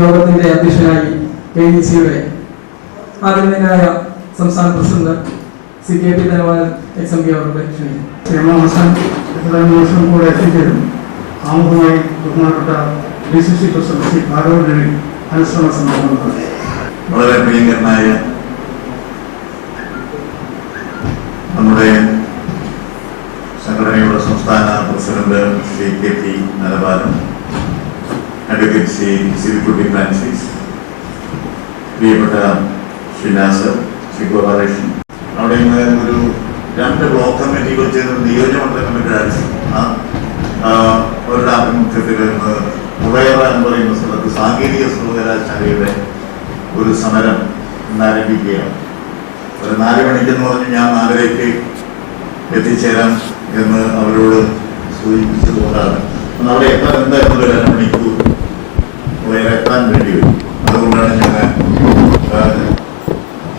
യോഗത്തിന്റെ അധ്യക്ഷനായി KEC-യുടെ ആദരണീയനായ സംസ്ഥാന പ്രസിഡന്റ് CKP ധനവാൻ XMP അവരുടെ ക്ഷണിക്കും കൂടെ എത്തിച്ചേരും. ആമുഖമായി ബഹുമാനപ്പെട്ട DCC പ്രസിഡന്റ് ശ്രീ ഭാഗവതരി അനുസ്മരണ സമ്മേളനം. വളരെ പ്രിയങ്കരനായ നമ്മുടെ സംഘടനയുടെ സംസ്ഥാന president Shri KP Narapalan, advocate Shri Sivikutty Francis, പ്രിയപ്പെട്ട ശ്രീ നാസർ, ശ്രീ ഗോപാലകൃഷ്ണൻ, അവിടെ ഇന്ന് ഒരു 2 ബ്ലോക്ക് കമ്മിറ്റികൾ ചേർന്ന് നിയോജകമണ്ഡല കമ്മിറ്റി അവരുടെ ആഭിമുഖ്യത്തിൽ ഇന്ന് ഉദയറ എന്ന് പറയുന്ന സ്ഥലത്ത് സാങ്കേതിക സർവകലാശാലയുടെ ഒരു സമരം ഇന്ന് ആരംഭിക്കുകയാണ്. ഒരു 4 മണിക്കെന്ന് പറഞ്ഞ് ഞാൻ 4:30 എത്തിച്ചേരാം എന്ന് അവരോട് സൂചിപ്പിച്ചതുകൊണ്ടാണ്. അവിടെ എത്താൻ എന്തായാലും ഒരു 2 മണിക്കൂർ എത്താൻ വേണ്ടി വരും. അതുകൊണ്ടാണ് ഞാൻ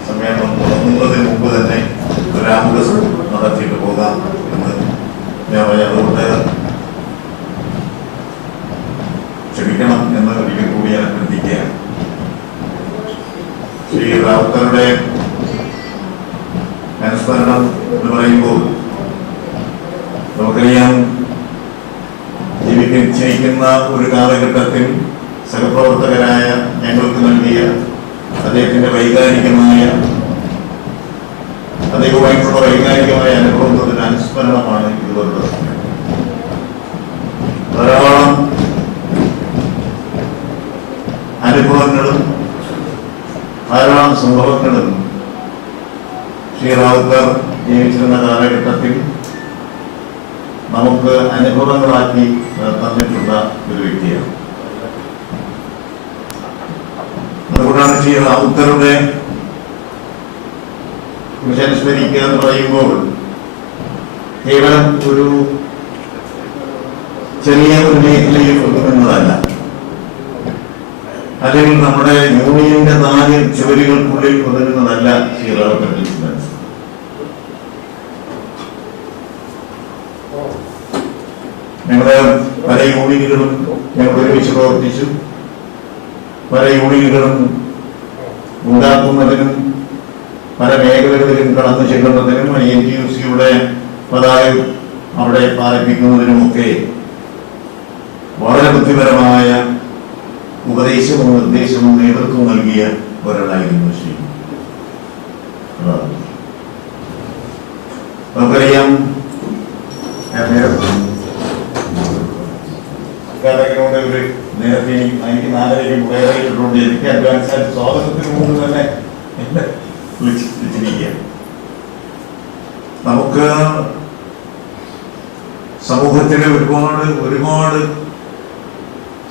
സമയം തുടങ്ങുന്നതിന് മുമ്പ് തന്നെ ഒരു ആംബുലൻസ് നടത്തിയിട്ട് പോകാം എന്ന് ഞാൻ പറഞ്ഞു. അതുകൊണ്ട് ക്ഷമിക്കണം എന്ന് ഒരിക്കൽ കൂടി ഞാൻ അഭ്യർത്ഥിക്കുകയാണ്. ശ്രീ റാവുത്തറുടെ അനുസ്മരണം എന്ന് പറയുമ്പോൾ നമുക്കറിയാം, ജീവിക്കുന്ന ഒരു കാലഘട്ടത്തിൽ സഹപ്രവർത്തകരായ ഞങ്ങൾക്ക് നൽകിയ അദ്ദേഹത്തിന്റെ അദ്ദേഹവുമായിട്ടുള്ള വൈകാരികമായ അനുഭവത്തിന്റെ അനുസ്മരണമാണ് ഇതുപോലുള്ള ധാരാളം അനുഭവങ്ങളും ധാരാളം സംഭവങ്ങളും ശ്രീ റാവുത്തർ ജീവിച്ചിരുന്ന കാലഘട്ടത്തിൽ നമുക്ക് അനുഭവങ്ങളാക്കി തന്നിട്ടുള്ള ഒരു വ്യക്തിയാണ്. അതുകൊണ്ടാണ് ശ്രീ റാവുത്തറുടെ അനുസ്മരിക്കുക എന്ന് പറയുമ്പോൾ കേവലം ഒരു ചെറിയ ഒരു മേഖലയിൽ ഒതുങ്ങുന്നതല്ല, അല്ലെങ്കിൽ നമ്മുടെ യൂണിയന്റെ 4 ചുവരുകൾക്കുള്ളിൽ ഒതുങ്ങുന്നതല്ല ശ്രീ റാവുത്തർ. ഞങ്ങള് പല യൂണിയനുകളും ഞങ്ങൾ ഒരുമിച്ച് പ്രവർത്തിച്ചു. പല യൂണിയനുകളും ഉണ്ടാക്കുന്നതിനും പല മേഖലകളിലും കടന്നു ചെല്ലുന്നതിനും NTUC-യുടെ പതാക അവിടെ പാലിപ്പിക്കുന്നതിനുമൊക്കെ വളരെ ബുദ്ധിപരമായ ഉപദേശവും നിർദ്ദേശവും നേതൃത്വം നൽകിയ ഒരാളായിരുന്നു ശ്രീ റാവുത്തർ. നമുക്കറിയാം, ഒരു നേരത്തെ എനിക്ക് 4:30 മുടയായിട്ടുകൊണ്ട് എനിക്ക് അഡ്വാൻസ് സ്വാഗതത്തിന് മുമ്പ് തന്നെ എന്നെ വിളിച്ചിരിക്കുക. നമുക്ക് സമൂഹത്തിലെ ഒരുപാട്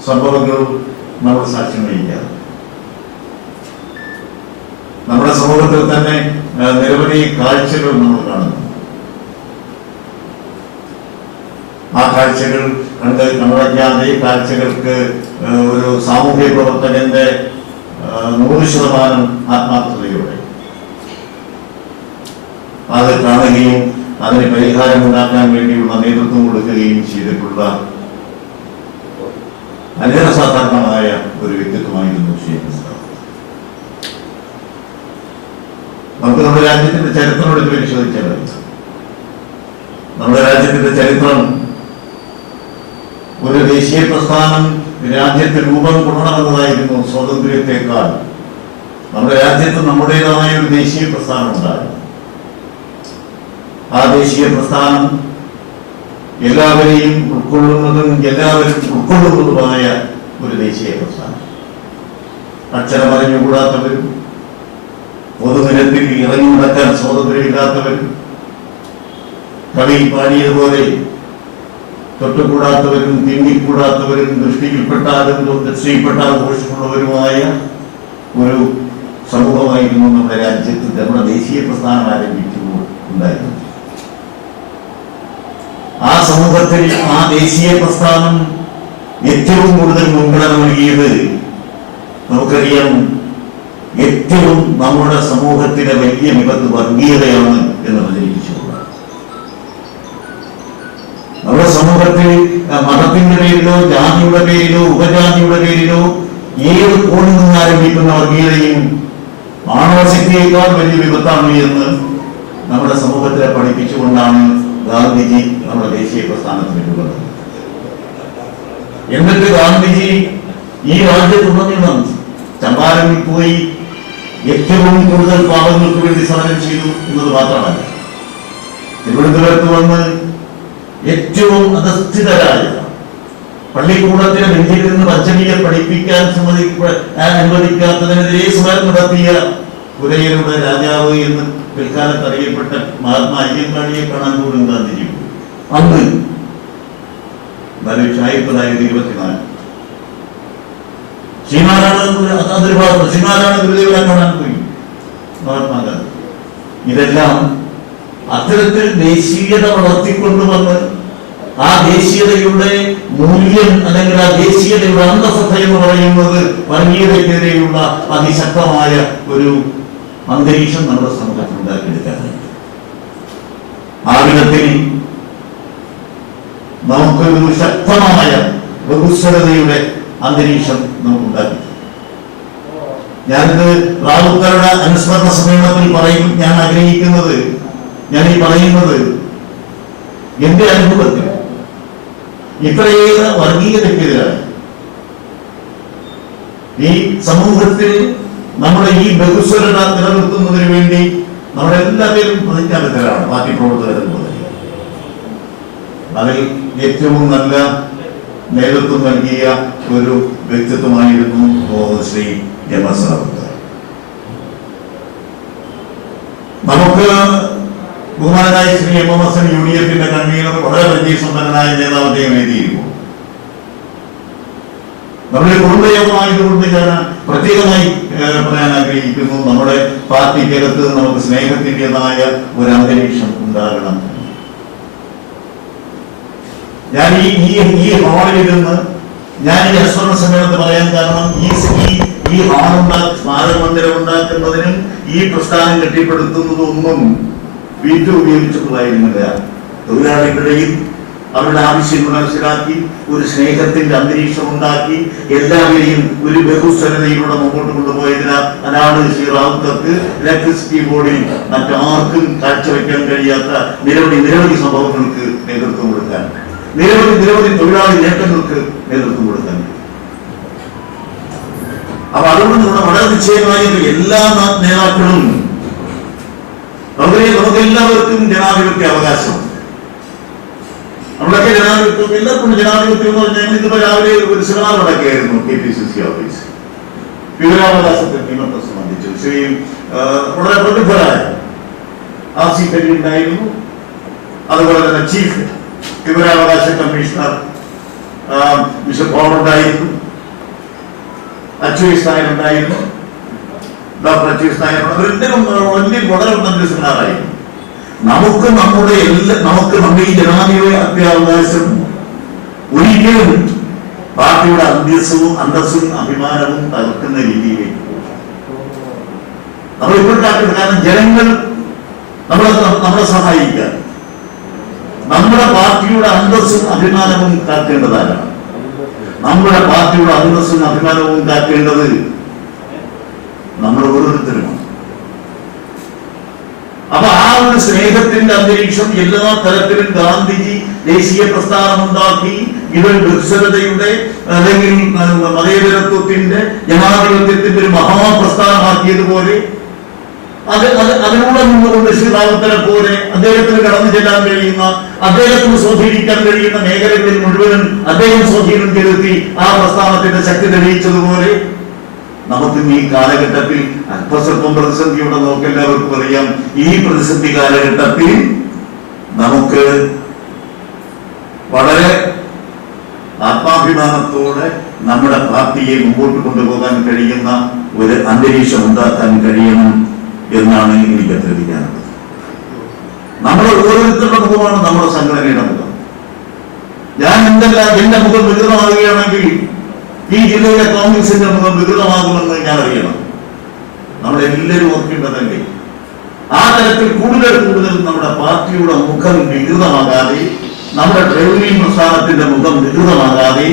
സംഭവങ്ങൾ നമ്മൾ സാക്ഷ്യം വഹിക്കാം. നമ്മുടെ സമൂഹത്തിൽ തന്നെ നിരവധി കാഴ്ചകൾ നമ്മൾ കാണുന്നു. ആ കാഴ്ചകൾ കണ്ടറിയാതെ കാഴ്ചകൾക്ക് ഒരു സാമൂഹ്യ പ്രവർത്തകന്റെ 100% ആത്മാർത്ഥതയോടെ അത് കാണുകയും അതിന് പരിഹാരമുണ്ടാക്കാൻ വേണ്ടിയുള്ള നേതൃത്വം കൊടുക്കുകയും ചെയ്തിട്ടുള്ള അനേകസാധാരണമായ ഒരു വ്യക്തിത്വമായിരുന്നു ശ്രീ റാവുത്തർ. നമുക്ക് നമ്മുടെ രാജ്യത്തിന്റെ ചരിത്രം എടുത്ത് പരിശോധിച്ചാൽ നമ്മുടെ രാജ്യത്തിന്റെ ചരിത്രം, ഒരു ദേശീയ പ്രസ്ഥാനം രാജ്യത്ത് രൂപം കൊള്ളണമെന്നതായിരുന്നു സ്വാതന്ത്ര്യത്തെക്കാൾ. നമ്മുടെ രാജ്യത്ത് നമ്മുടേതായ ഒരു ദേശീയ പ്രസ്ഥാനം ഉണ്ടായിരുന്നു. ആ ദേശീയ പ്രസ്ഥാനം എല്ലാവരെയും എല്ലാവരും ഉൾക്കൊള്ളുന്നതുമായ ഒരു ദേശീയ പ്രസ്ഥാനം. അക്ഷരമറിഞ്ഞുകൂടാത്തവരും പൊതുനിരത്തിൽ ഇറങ്ങി നടക്കാൻ സ്വാതന്ത്ര്യമില്ലാത്തവരും, കവി പാടിയതുപോലെ തൊട്ടുകൂടാത്തവരും തിങ്ങിക്കൂടാത്തവരും ദൃഷ്ടിയിൽപ്പെട്ടാലും ദൃഷ്ടിയിൽപ്പെട്ടാൽ ദോഷമുള്ളവരുമായ ഒരു സമൂഹമായിരുന്നു നമ്മുടെ രാജ്യത്ത് നമ്മുടെ ദേശീയ പ്രസ്ഥാനം ആരംഭിക്കുമ്പോൾ ഉണ്ടായിരുന്നത്. ആ സമൂഹത്തിൽ ആ ദേശീയ പ്രസ്ഥാനം ഏറ്റവും കൂടുതൽ മുൻഗണന നൽകിയത് നമുക്കറിയാം, ഏറ്റവും നമ്മുടെ സമൂഹത്തിലെ വലിയ വിപത്ത് വർഗീയതയാണ് എന്ന് പ്രചരിപ്പിച്ചു. നമ്മുടെ സമൂഹത്തിൽ മതത്തിന്റെ പേരിലോ ജാതിയുടെ പേരിലോ ഉപജാതിയുടെ പേരിലോ ഏത് കോണിൽ നിന്ന് ആരംഭിക്കുന്ന വർഗീയതയും ആണവശക്തിയേക്കാൾ വലിയ വിപത്താണ് എന്ന് നമ്മുടെ സമൂഹത്തെ പഠിപ്പിച്ചുകൊണ്ടാണ് ഗാന്ധിജി നമ്മുടെ ദേശീയ പ്രസ്ഥാനത്തിന് വന്നത്. എന്നിട്ട് ഗാന്ധിജി ഈ രാജ്യത്തുടനീളം ചമ്പാരനിൽ പോയി ഏറ്റവും കൂടുതൽ പാവങ്ങൾക്ക് വേണ്ടി സമരം ചെയ്തു എന്നത് മാത്രമല്ല, തിരുവനന്തപുരത്ത് വന്ന് ഏറ്റവും അധസ്ഥിതരായ പള്ളിക്കൂടത്തിന് ബെഞ്ചിൽ നിന്ന് പച്ചടിയെ പഠിപ്പിക്കാൻ അനുവദിക്കാത്തതിനെതിരെ സമരം നടത്തിയ പുരയരുടെ രാജാവ് എന്ന് പിൽക്കാലത്ത് അറിയപ്പെട്ട മഹാത്മാ അയ്യങ്കാളിയെ കാണാൻ പോലും ഗാന്ധിജി അന്ന് 1924 ശ്രീനാരായണ ഗുരുദേവനെ കാണാൻ പോയി മഹാത്മാഗാന്ധി. ഇതെല്ലാം അത്തരത്തിൽ ദേശീയത വളർത്തിക്കൊണ്ടുവന്ന് ആ ദേശീയതയുടെ മൂല്യം അല്ലെങ്കിൽ ആ ദേശീയതയുടെ അന്തസത്ത എന്ന് പറയുന്നത് വർഗീയതയ്ക്കെതിരെയുള്ള അതിശക്തമായ ഒരു അന്തരീക്ഷം നമ്മുടെ സമൂഹത്തിൽ ഉണ്ടാക്കിയെടുക്കാനായി. ആ വിധത്തിൽ നമുക്കൊരു ശക്തമായ ബഹുസ്വരതയുടെ അന്തരീക്ഷം നമുക്കുണ്ടാക്കി. ഞാനിത് റാവുത്തറുടെ അനുസ്മരണ സമ്മേളനത്തിൽ ഞാൻ ആഗ്രഹിക്കുന്നത്, ഞാൻ ഈ പറയുന്നത് എന്റെ അനുഭവത്തിൽ ഇത്രയേറെ വർഗീയതയ്ക്കെതിരാണ് ഈ സമൂഹത്തിൽ നമ്മുടെ ഈ ബഹുസ്വരത നിലനിർത്തുന്നതിന് വേണ്ടി നമ്മളെല്ലാവരും പ്രതിജ്ഞാബദ്ധരാണ്. പാർട്ടി പ്രവർത്തകരെന്ന് പറയുന്നത് അതിൽ ഏറ്റവും നല്ല നേതൃത്വം നൽകിയ ഒരു വ്യക്തിത്വമായിരുന്നു ശ്രീ എം.എസ്. റാവുത്തർ. നമുക്ക് ബഹുമാനായ ശ്രീ എം.എം.എസ്. UDF-ന്റെ കൺവീനർ വളരെ പരിചയസമ്പന്നനായ നേതാവിന്റെ വേദിയിരുന്നു. നമ്മുടെ കുടുംബയോഗമായതുകൊണ്ട് ഞാൻ പ്രത്യേകമായി പറയാൻ ആഗ്രഹിക്കുന്നു, നമ്മുടെ പാർട്ടിക്കകത്ത് നമുക്ക് സ്നേഹത്തിൻ്റെതായ ഒരു അന്തരീക്ഷം ഉണ്ടാകണം. ഞാൻ ഈ ഹാളിൽ നിന്ന് ഞാൻ ഈ അനുസ്മരണ സമ്മേളനത്തിൽ പറയാൻ കാരണം ഈ സ്മാരക മന്ദിരം ഉണ്ടാക്കുന്നതിനും ഈ പ്രസ്ഥാനം കെട്ടിപ്പടുത്തുന്നതൊന്നും വീട്ടു ഉപയോഗിച്ചിട്ടുള്ളതായിരുന്നില്ല. തൊഴിലാളികളുടെയും അവരുടെ ആവശ്യങ്ങൾ മനസ്സിലാക്കി ഒരു സ്നേഹത്തിന്റെ അന്തരീക്ഷം ഉണ്ടാക്കി എല്ലാവരെയും ഒരു ബഹുസ്വരതയിലൂടെ മുമ്പോട്ട് കൊണ്ടുപോയതിനാണ് ശ്രീ റാവുത്തർക്ക് ഇലക്ട്രിസിറ്റി ബോർഡിൽ മറ്റാർക്കും കാഴ്ചവെക്കാൻ കഴിയാത്ത നിരവധി സംഭവങ്ങൾക്ക് നേതൃത്വം കൊടുക്കാൻ, നിരവധി തൊഴിലാളി നേട്ടങ്ങൾക്ക് നേതൃത്വം കൊടുക്കാൻ. അപ്പൊ അതുകൊണ്ട് നമ്മുടെ വളരെ നിശ്ചയമായ എല്ലാ നേതാക്കളും നമുക്ക് എല്ലാവർക്കും ജനാധിപത്യ അവകാശം, നമ്മളൊക്കെ ജനാധിപത്യം, എല്ലാവർക്കും ജനാധിപത്യം എന്ന് പറഞ്ഞാൽ ഇതിപ്പോ രാവിലെ ഒരു സെമിനാർ നടക്കുകയായിരുന്നു KPCC ഓഫീസ് വിവരാവകാശത്തെ നിയമത്തെ സംബന്ധിച്ച്. ശ്രീ വളരെ പ്രഗത്ഭരായ RC Peri ഉണ്ടായിരുന്നു, അതുപോലെ തന്നെ ചീഫ് വിവരാവകാശ കമ്മീഷണർ ബിഷപ്പ് പൗൾ ഉണ്ടായിരുന്നു, അച്യുസ് നായർ ഉണ്ടായിരുന്നു, ഡോക്ടർ അച്യുസ് നായർ. വളരെ നല്ല സെമിനാറായിരുന്നു. നമുക്ക് നമ്മുടെ ഈ ജനാധിപത്യ അവകാശം ഒരിക്കലും പാർട്ടിയുടെ അന്തസ്സും അഭിമാനവും തകർക്കുന്ന രീതിയിലേക്ക് നമ്മൾ ഇപ്പോഴാക്കുന്നത്. കാരണം ജനങ്ങൾ നമ്മളെ സഹായിക്കാൻ നമ്മുടെ പാർട്ടിയുടെ അന്തസ്സും അഭിമാനവും കാക്കേണ്ടതാണ്. നമ്മുടെ പാർട്ടിയുടെ അന്തസ്സും അഭിമാനവും കാക്കേണ്ടത് നമ്മൾ ഓരോരുത്തരുമാണ്. അപ്പൊ ആ ഒരു സ്നേഹത്തിന്റെ അന്തരീക്ഷം എല്ലാ തരത്തിലും ഗാന്ധിജി ദേശീയ പ്രസ്ഥാനം ഉണ്ടാക്കി. ഇവർ ബഹുസ്വരതയുടെ അല്ലെങ്കിൽ മതേതരത്വത്തിന്റെ ജനാധിപത്യത്തിന്റെ ഒരു മഹാപ്രസ്ഥാനമാക്കിയതുപോലെ അതിലൂടെ നിന്നുകൊണ്ട് ശ്രീ റാവുത്തരെ പോലെ അദ്ദേഹത്തിന് കടന്നു ചെല്ലാൻ കഴിയുന്ന, അദ്ദേഹത്തിന് സ്വാധീനിക്കാൻ കഴിയുന്ന മേഖലകളിൽ മുഴുവനും അദ്ദേഹം സ്വാധീനം ചെലുത്തി ആ പ്രസ്ഥാനത്തിന്റെ ശക്തി തെളിയിച്ചതുപോലെ നമുക്ക് ഈ കാലഘട്ടത്തിൽ അല്പസ്വല്പം പ്രതിസന്ധിയുടെ നമുക്കെല്ലാവർക്കും അറിയാം. ഈ പ്രതിസന്ധി കാലഘട്ടത്തിൽ നമുക്ക് വളരെ ആത്മാഭിമാനത്തോടെ നമ്മുടെ പാർട്ടിയെ മുമ്പോട്ട് കൊണ്ടുപോകാൻ കഴിയുന്ന ഒരു അന്തരീക്ഷം ഉണ്ടാക്കാൻ കഴിയണം എന്നാണ് എനിക്ക് അഭ്യർത്ഥിക്കാനുള്ളത്. നമ്മുടെ ഓരോരുത്തരുടെ മുഖമാണ് നമ്മുടെ സംഘടനയുടെ മുഖം. ഞാൻ എന്റെ മുഖം വികൃതമാകുകയാണെങ്കിൽ ഈ ജില്ലയിലെ കോൺഗ്രസിന്റെ മുഖം വികൃതമാകുമെന്ന് ഞാൻ അറിയണം. നമ്മളെല്ലാവരും ഓർക്കേണ്ടതല്ലേ, ആ തരത്തിൽ കൂടുതൽ നമ്മുടെ പാർട്ടിയുടെ മുഖം വികൃതമാകാതെ, നമ്മുടെ ട്രേഡ് യൂണിയൻ പ്രസ്ഥാനത്തിന്റെ മുഖം വികൃതമാകാതെ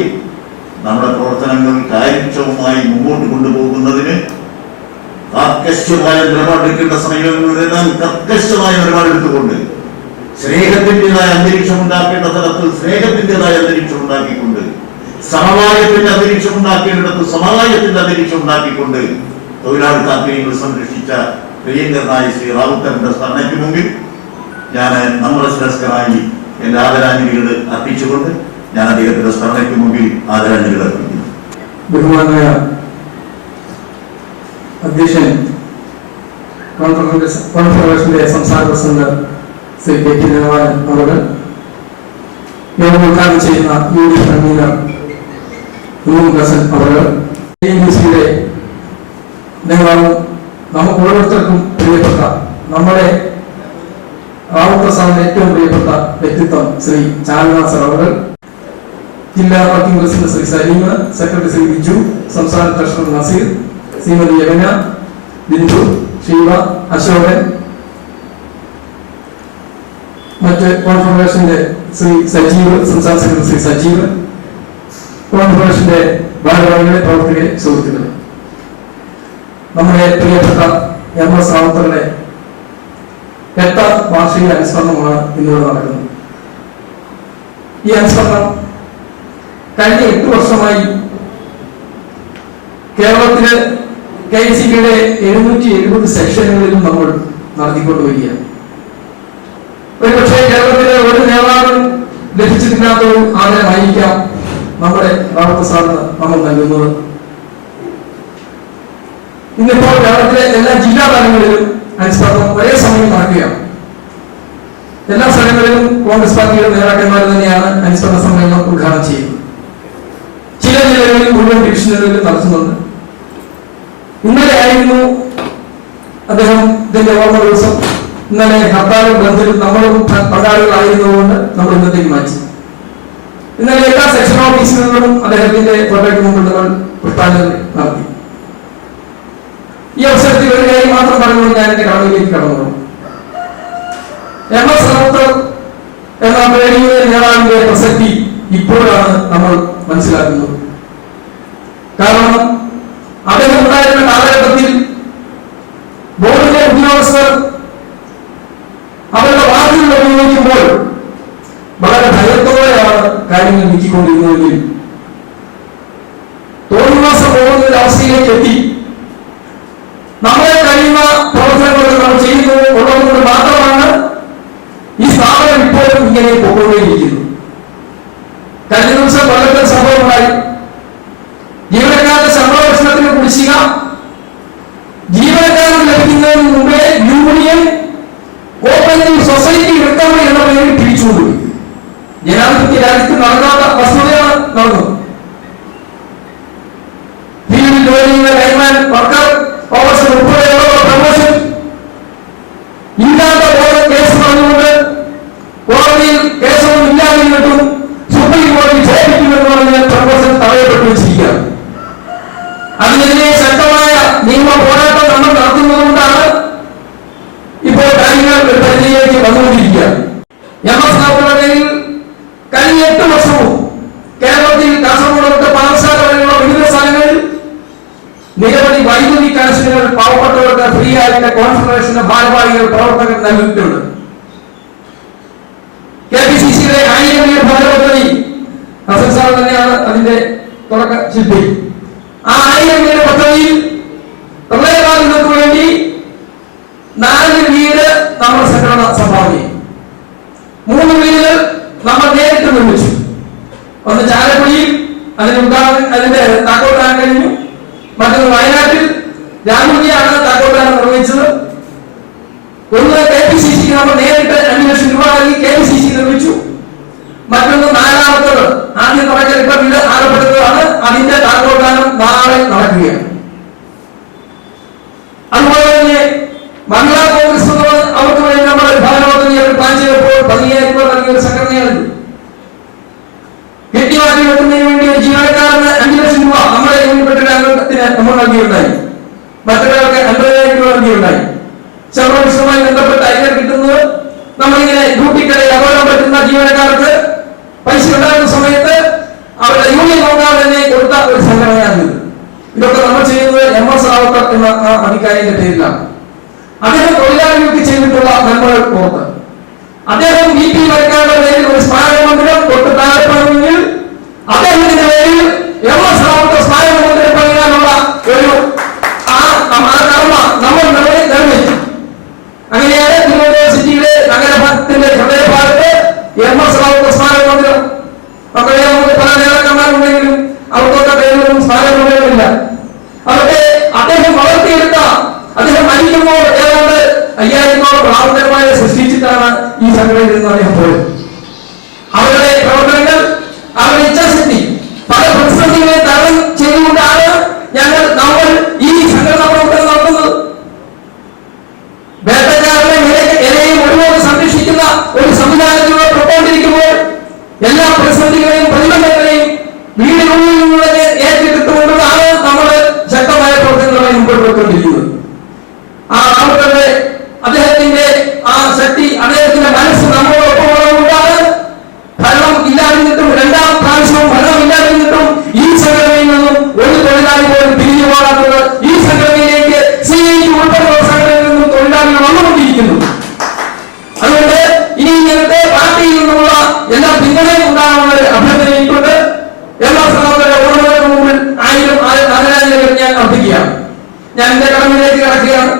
നമ്മുടെ പ്രവർത്തനങ്ങൾ കാര്യക്ഷമമായി മുമ്പോട്ട് കൊണ്ടുപോകുന്നതിന് കർക്കശമായ നിലപാടെടുക്കേണ്ട സമയങ്ങളിലെല്ലാം കർക്കശമായ നിലപാടെടുത്തുകൊണ്ട് സ്നേഹത്തിൻ്റെതായ അന്തരീക്ഷം ഉണ്ടാക്കേണ്ട സ്ഥലത്ത് സ്നേഹത്തിൻ്റെതായ അന്തരീക്ഷം ഉണ്ടാക്കിക്കൊണ്ട് സമവായത്തിന്റെ അന്തരീക്ഷം ഉണ്ടാക്കേണ്ടിടത്ത് സമവായത്തിന്റെ അന്തരീക്ഷം ഉണ്ടാക്കിക്കൊണ്ട് തൊഴിലാളി താല്പര്യങ്ങൾ സംരക്ഷിച്ച പ്രിയങ്കരനായ ശ്രീ റാവുത്തറിന്റെ സ്മരണയ്ക്ക് മുമ്പിൽ ഞാൻ നമ്രശ്രേഷ്ഠനായി എന്റെ ആദരാഞ്ജലികൾ അർപ്പിച്ചുകൊണ്ട് ഞാൻ അദ്ദേഹത്തിന്റെ സ്മരണയ്ക്ക് മുമ്പിൽ ആദരാഞ്ജലികൾ അർപ്പിക്കുന്നു. ബഹുമാനായ അധ്യക്ഷൻ കോൺഫെഡറേഷന്റെ സംസ്ഥാന പ്രസിഡന്റ് ശ്രീ കെ.ടി. ധനപാലൻ അവർ, യോഗം ഉദ്ഘാടനം ചെയ്യുന്ന യൂണിയൻ കൺവീനർ ഹസൻ അവർ, KNUCയുടെ നേതാവും നമുക്ക് ഓരോരുത്തർക്കും പ്രിയപ്പെട്ട നമ്മുടെ റാവുത്തർ സാറിന്റെ ഏറ്റവും പ്രിയപ്പെട്ട വ്യക്തിത്വം ശ്രീ ചാരുദാസ് അവർ, ജില്ലാ working president Shri Salim, secretary Shri Biju, സംസ്ഥാന ട്രഷറർ നസീർ, ശ്രീമതി യവന, ബിന്ദു, ഷീവ, അശോകൻ, മറ്റ് കോൺഫെഡറേഷന്റെ ശ്രീ സജീവ്, സംസ്ഥാന സെക്രട്ടറി ശ്രീ സജീവ്, കോൺഫെഡറേഷന്റെ ഭാരവാഹികളെ, പ്രവർത്തകരെ, സുഹൃത്തുക്കളെ, നമ്മുടെ പ്രിയപ്പെട്ട MS റാവുത്തറിന്റെ 8ാം വാർഷിക അനുസ്മരണമാണ് ഇന്നിവിടെ നടക്കുന്നത്. ഈ അനുസ്മരണം കഴിഞ്ഞ 8 വർഷമായി കേരളത്തിലെ KNUCയുടെ 770 സെക്ഷനുകളിലും നമ്മൾ നടത്തിക്കൊണ്ടുവരികയാണ്. ഒരുപക്ഷെ കേരളത്തിലെ ഒരു നേതാവിനും ലഭിച്ചിട്ടില്ലാത്ത ഒരു ആദരമായിരിക്കാം നമ്മുടെ റാവുത്തർ സാറിന് നമ്മൾ നൽകുന്നത്. ഇന്നിപ്പോൾ കേരളത്തിലെ എല്ലാ ജില്ലാ തലങ്ങളിലും അനുസ്മരണം ഒരേ സമയം നടക്കുകയാണ്. എല്ലാ സ്ഥലങ്ങളിലും കോൺഗ്രസ് പാർട്ടിയുടെ നേതാക്കന്മാർ തന്നെയാണ് അനുസ്മരണ സമ്മേളനം ഉദ്ഘാടനം ചെയ്യുന്നത്. ചില ജില്ലകളിൽ മുഴുവൻ ഡിവിഷനുകളിലും നടത്തുന്നുണ്ട്. ഇന്നലെ ആയിരുന്നു അദ്ദേഹത്തിന്റെ ഓർമ്മ ദിവസം. ഇന്നലെ ഹർത്താലും ബന്ദിലും നമ്മളും പങ്കാളികളായിരുന്നതുകൊണ്ട് നമ്മൾ ഇന്നത്തേക്ക് മാറ്റി. ഇന്നലെ എല്ലാ സെക്ഷൻ ഓഫീസുകളിലും അദ്ദേഹത്തിന്റെ ഫോട്ടോയ്ക്ക് മുമ്പിൽ നമ്മൾ പുഷ്പാഞ്ജലി നടത്തി. ഈ അവസരത്തിൽ ഒരു കാര്യം മാത്രം പറഞ്ഞുകൊണ്ട് ഞാൻ എന്റെ കടമയിലേക്ക് കടന്നു. MS റാവുത്തർ എന്ന പേടിയുടെ നേതാവിന്റെ പ്രസക്തി ഇപ്പോഴാണ് നമ്മൾ മനസ്സിലാക്കുന്നത്. കാരണം അദ്ദേഹം ഉണ്ടായിരുന്ന കാലഘട്ടത്തിൽ ബോർഡിലെ ഉദ്യോഗസ്ഥർ അവരുടെ വാക്കുകൾ ഉപയോഗിക്കുമ്പോൾ വളരെ ഭയത്തോടെയാണ് കാര്യങ്ങൾ നീക്കിക്കൊണ്ടിരുന്നതെങ്കിൽ തോന്നിവാസം പോകുന്ന ഒരു അവസ്ഥയിലേക്ക് എത്തി. നമ്മളെ കഴിയുന്ന പ്രവർത്തനങ്ങൾ നമ്മൾ ചെയ്യുന്നത് ഉള്ളതുകൊണ്ട് മാത്രമാണ് ഈ സ്ഥാപനം ഇപ്പോഴും ഇങ്ങനെ പോകൊണ്ടേയിരിക്കുന്നു. കഴിഞ്ഞ ദിവസം കൊല്ലത്തിൽ സംഭവമുണ്ടായി. ജീവനക്കാരുടെ ശമ്പള പ്രശ്നത്തിന് കുടിശ്ശിക ജീവനക്കാർക്ക് ലഭിക്കുന്നതിന് മുമ്പേ യൂണിയൻ കോപ്പറേറ്റീവ് സൊസൈറ്റി റിക്കവറി എന്ന പേരിൽ പിടിച്ചുകൊണ്ടുപോയി. ജനാധിപത്യ രാജ്യത്ത് നടക്കാത്ത വസ്തുതയാണ് നടന്നത്. ഫീൽഡിൽ ജോലി ചെയ്യുന്ന ലൈൻമാൻ, വർക്കർ, ഓഫീസർ ഉൾപ്പെടെയുള്ള പ്രമോഷൻ ഇല്ലാത്ത പോലെ കേസ് പറഞ്ഞുകൊണ്ട് കോടതിയിൽ കേസൊന്നും ഇല്ലാതിരുന്നിട്ടും സുപ്രീം കോടതി ക്ഷേപിക്കുമെന്ന് പറഞ്ഞ് പ്രമോഷൻ തടയപ്പെട്ടു വെച്ചിരിക്കുകയാണ്. അതിനെതിരെ ശക്തമായ നിയമ പോരാട്ടം നമ്മൾ നടത്തുന്നതുകൊണ്ടാണ് ഇപ്പോൾ കാര്യങ്ങൾ ഒരു പരിധിയിലേക്ക് വന്നുകൊണ്ടിരിക്കുകയാണ്. MS റാവുത്തറിന്റെ കഴിഞ്ഞ 8 വർഷവും കേരളത്തിൽ കാസർഗോഡ് തൊട്ട് പാഠശാല വരെയുള്ള വിവിധ സ്ഥലങ്ങളിൽ നിരവധി വൈദ്യുതി കണക്ഷനുകൾ പാവപ്പെട്ടവർക്ക് ഫ്രീ ആയിട്ട് കോൺഫെഡറേഷന്റെ ഭാരവാഹികൾ, പ്രവർത്തകർ നൽകിയിട്ടുണ്ട്. KPCCയുടെ 1000 വീട് ഭവന പദ്ധതി ഹസൻ സാർ തന്നെയാണ് അതിന്റെ തുടക്ക ശില്പി. ആ 1000 വീട് പദ്ധതിയിൽ പ്രളയബാധിതർക്ക് വേണ്ടി 4 വീട് നമ്മൾ സംഘടന സംഭാവന ചെയ്യും. 3 വീടുകൾ നമ്മൾ നേരിട്ട് നിർമ്മിച്ചു. ഒന്ന് ചാലക്കുടിയിൽ അതിന്റെ താക്കോൽദാനം കഴിഞ്ഞു. മറ്റൊന്ന് വയനാട്ടിൽ രാഹുൽജിയാണ് താക്കോൽദാനം നിർവഹിച്ചത്. ഒന്ന് KPCC നമ്മൾ നേരിട്ട് 5 ലക്ഷം രൂപ നൽകി KPCC നിർമ്മിച്ചു. മറ്റൊന്ന് 4ാമത്തത് ആദ്യം തുടങ്ങിയ ഇപ്പൊ വീട് ആരംഭിച്ചതാണ്. അതിന്റെ താക്കോൽദാനം നാളെ നടക്കുകയാണ്. അതുപോലെ തന്നെ മഹിളാ കോൺഗ്രസ് അവർക്ക് വേണ്ടി നമ്മൾ ഭവന പദ്ധതി പ്ലാൻ ചെയ്തപ്പോൾ 15,000 രൂപ നൽകിയ ഒരു സംഘടനയാണ്. കെട്ടിമാറ്റി വെക്കുന്നതിന് വേണ്ടി ഒരു ജീവനക്കാരന് 5 ലക്ഷം രൂപ നമ്മുടെ യൂണിയൻപ്പെട്ട അംഗത്തിന് നമ്മൾ നൽകിയുണ്ടായി. മറ്റൊരാൾക്ക് 50,000 രൂപ നൽകിയുണ്ടായി. ശമ്പളവുമായി ബന്ധപ്പെട്ട് അതിനെ കിട്ടുന്നത് നമ്മളിങ്ങനെ ഡ്യൂട്ടിക്കിടയിൽ അപകടം പറ്റുന്ന ജീവനക്കാർക്ക് പൈസ ഉണ്ടാകുന്ന സമയത്ത് അവരുടെ യൂണിയൻ നോക്കാതെ തന്നെ എന്ന ആ അധികാരിയുടെ പേരിലാണ്. അദ്ദേഹം തൊഴിലാളികൾക്ക് ചെയ്തിട്ടുള്ള നന്മകൾ ഓർത്ത് അദ്ദേഹം VP വരക്കാരുടെ പേരിൽ ഒരു സ്മാരക മന്ദിരം തൊട്ട് താഴെപ്പണെങ്കിൽ അദ്ദേഹത്തിന്റെ പേരിൽ MS റാവുത്തർ സ്മാരക മന്ദിരം പണിയാനുള്ള ഒരു കർമ്മ നമ്മൾ നിർവഹിച്ചു. അങ്ങനെയാണ് തിരുവനന്തപുരം സിറ്റിയിലെ നഗരത്തിന്റെ ഹൃദയഭാഗത്ത് MS റാവുത്തർ സ്മാരക മന്ദിരം. നമുക്കറിയാം, നമുക്ക് പല നേതാക്കന്മാരുണ്ടെങ്കിലും അവർക്കൊക്കെ പേരിലൊന്നും സ്മാരക മന്ദിരമില്ല. അതൊക്കെ അദ്ദേഹം വളർത്തിയെടുത്ത, അദ്ദേഹം മരിക്കുമ്പോൾ ഏതാണ്ട് 5000-ഓളം റാവുത്തരന്മാരെ സൃഷ്ടിച്ചിട്ടാണ് ഈ സംഘടനയിൽ നിന്ന് അദ്ദേഹം പോയത്. അവരുടെ പ്രവർത്തനങ്ങൾ, അവരുടെ ഇച്ഛാശക്തി പല പ്രതിസന്ധികളെ തരണം ചെയ്തുകൊണ്ടാണ് നമ്മൾ ഈ സംഘടനാ പ്രവർത്തനം നടത്തുന്നത്. വേട്ടക്കാരുടെ ഇരയും ഒഴിവാക്കി സംരക്ഷിക്കുന്ന ഒരു സംവിധാനത്തിലൂടെ പൊട്ടോണ്ടിരിക്കുമ്പോൾ എല്ലാ പ്രതിസന്ധികളെയും പ്രതിബന്ധങ്ങളെയും വീടിനുള്ളിൽ നിന്നുള്ള ഏറ്റെടുത്തുകൊണ്ടാണ് നമ്മൾ ശക്തമായ പ്രവർത്തനങ്ങളുമായി മുമ്പോട്ട് പോയിക്കൊണ്ടിരിക്കുന്നത്. ആ റാവുത്തരുടെ അദ്ദേഹത്തിന്റെ ആ ശക്തി, അദ്ദേഹത്തിന്റെ മനസ്സ് നമ്മളോടൊപ്പമുള്ളതുകൊണ്ടാണ് ഭരണം ഇല്ലാതിരുന്നിട്ടും, രണ്ടാം പ്രാവശ്യവും ഭരണം ഇല്ലാതിരുന്നിട്ടും ഈ സംഘടനയിൽ നിന്നും ഒരു തൊഴിലാളി പോലും പിരിഞ്ഞു പോകാത്തത്. ഈ സംഘടനയിലേക്ക് CIT ഉൾപ്പെടെയുള്ള സംഘടനയിൽ നിന്നും തൊഴിലാളികൾ വന്നുകൊണ്ടിരിക്കുന്നു. അതുകൊണ്ട് ഇനി ഇങ്ങനത്തെ പാർട്ടിയിൽ നിന്നുള്ള എല്ലാ പിന്തുണയും ഉണ്ടാകുന്ന അഭ്യർത്ഥനയിട്ടുണ്ട്. എല്ലാ സഹോദര ഓർമ്മകൾക്ക് മുമ്പിൽ 1000 ആദരാഞ്ജലികൾ ഞാൻ അർപ്പിക്കുകയാണ്. ഞാൻ എന്റെ കടമയിലേക്ക് കടക്കുകയാണ്.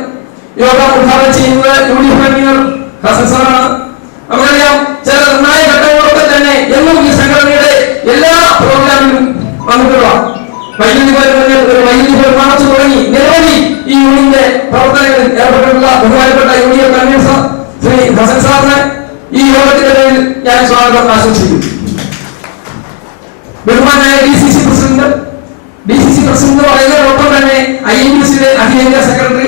യോഗം ഉദ്ഘാടനം ചെയ്യുന്നത് UDF കൺവീനർ ഹസൻ സാറാണ്. നമുക്കറിയാം, ചില നിർണായക ഘട്ടങ്ങളൊക്കെ തന്നെ എന്നും ഈ സംഘടനയുടെ എല്ലാ പ്രോഗ്രാമിലും വന്നിട്ടുള്ള വൈദ്യുതി നിർമ്മാണിച്ചു തുടങ്ങി നിരവധി ഈ യൂണിയന്റെ പ്രവർത്തനങ്ങളിൽ ഏർപ്പെട്ടിട്ടുള്ള ബഹുമാനപ്പെട്ട UDF കൺവീനർ ശ്രീ ഹസൻ സാറിനെ ഈ യോഗത്തിന്റെ പേരിൽ ഞാൻ സ്വാഗതം ആശംസിക്കുന്നു. ബഹുമാനായ DCC പ്രസിഡന്റ് പറയുന്നതോടൊപ്പം തന്നെ INTUCയുടെ അഖിലേന്ത്യാ സെക്രട്ടറി,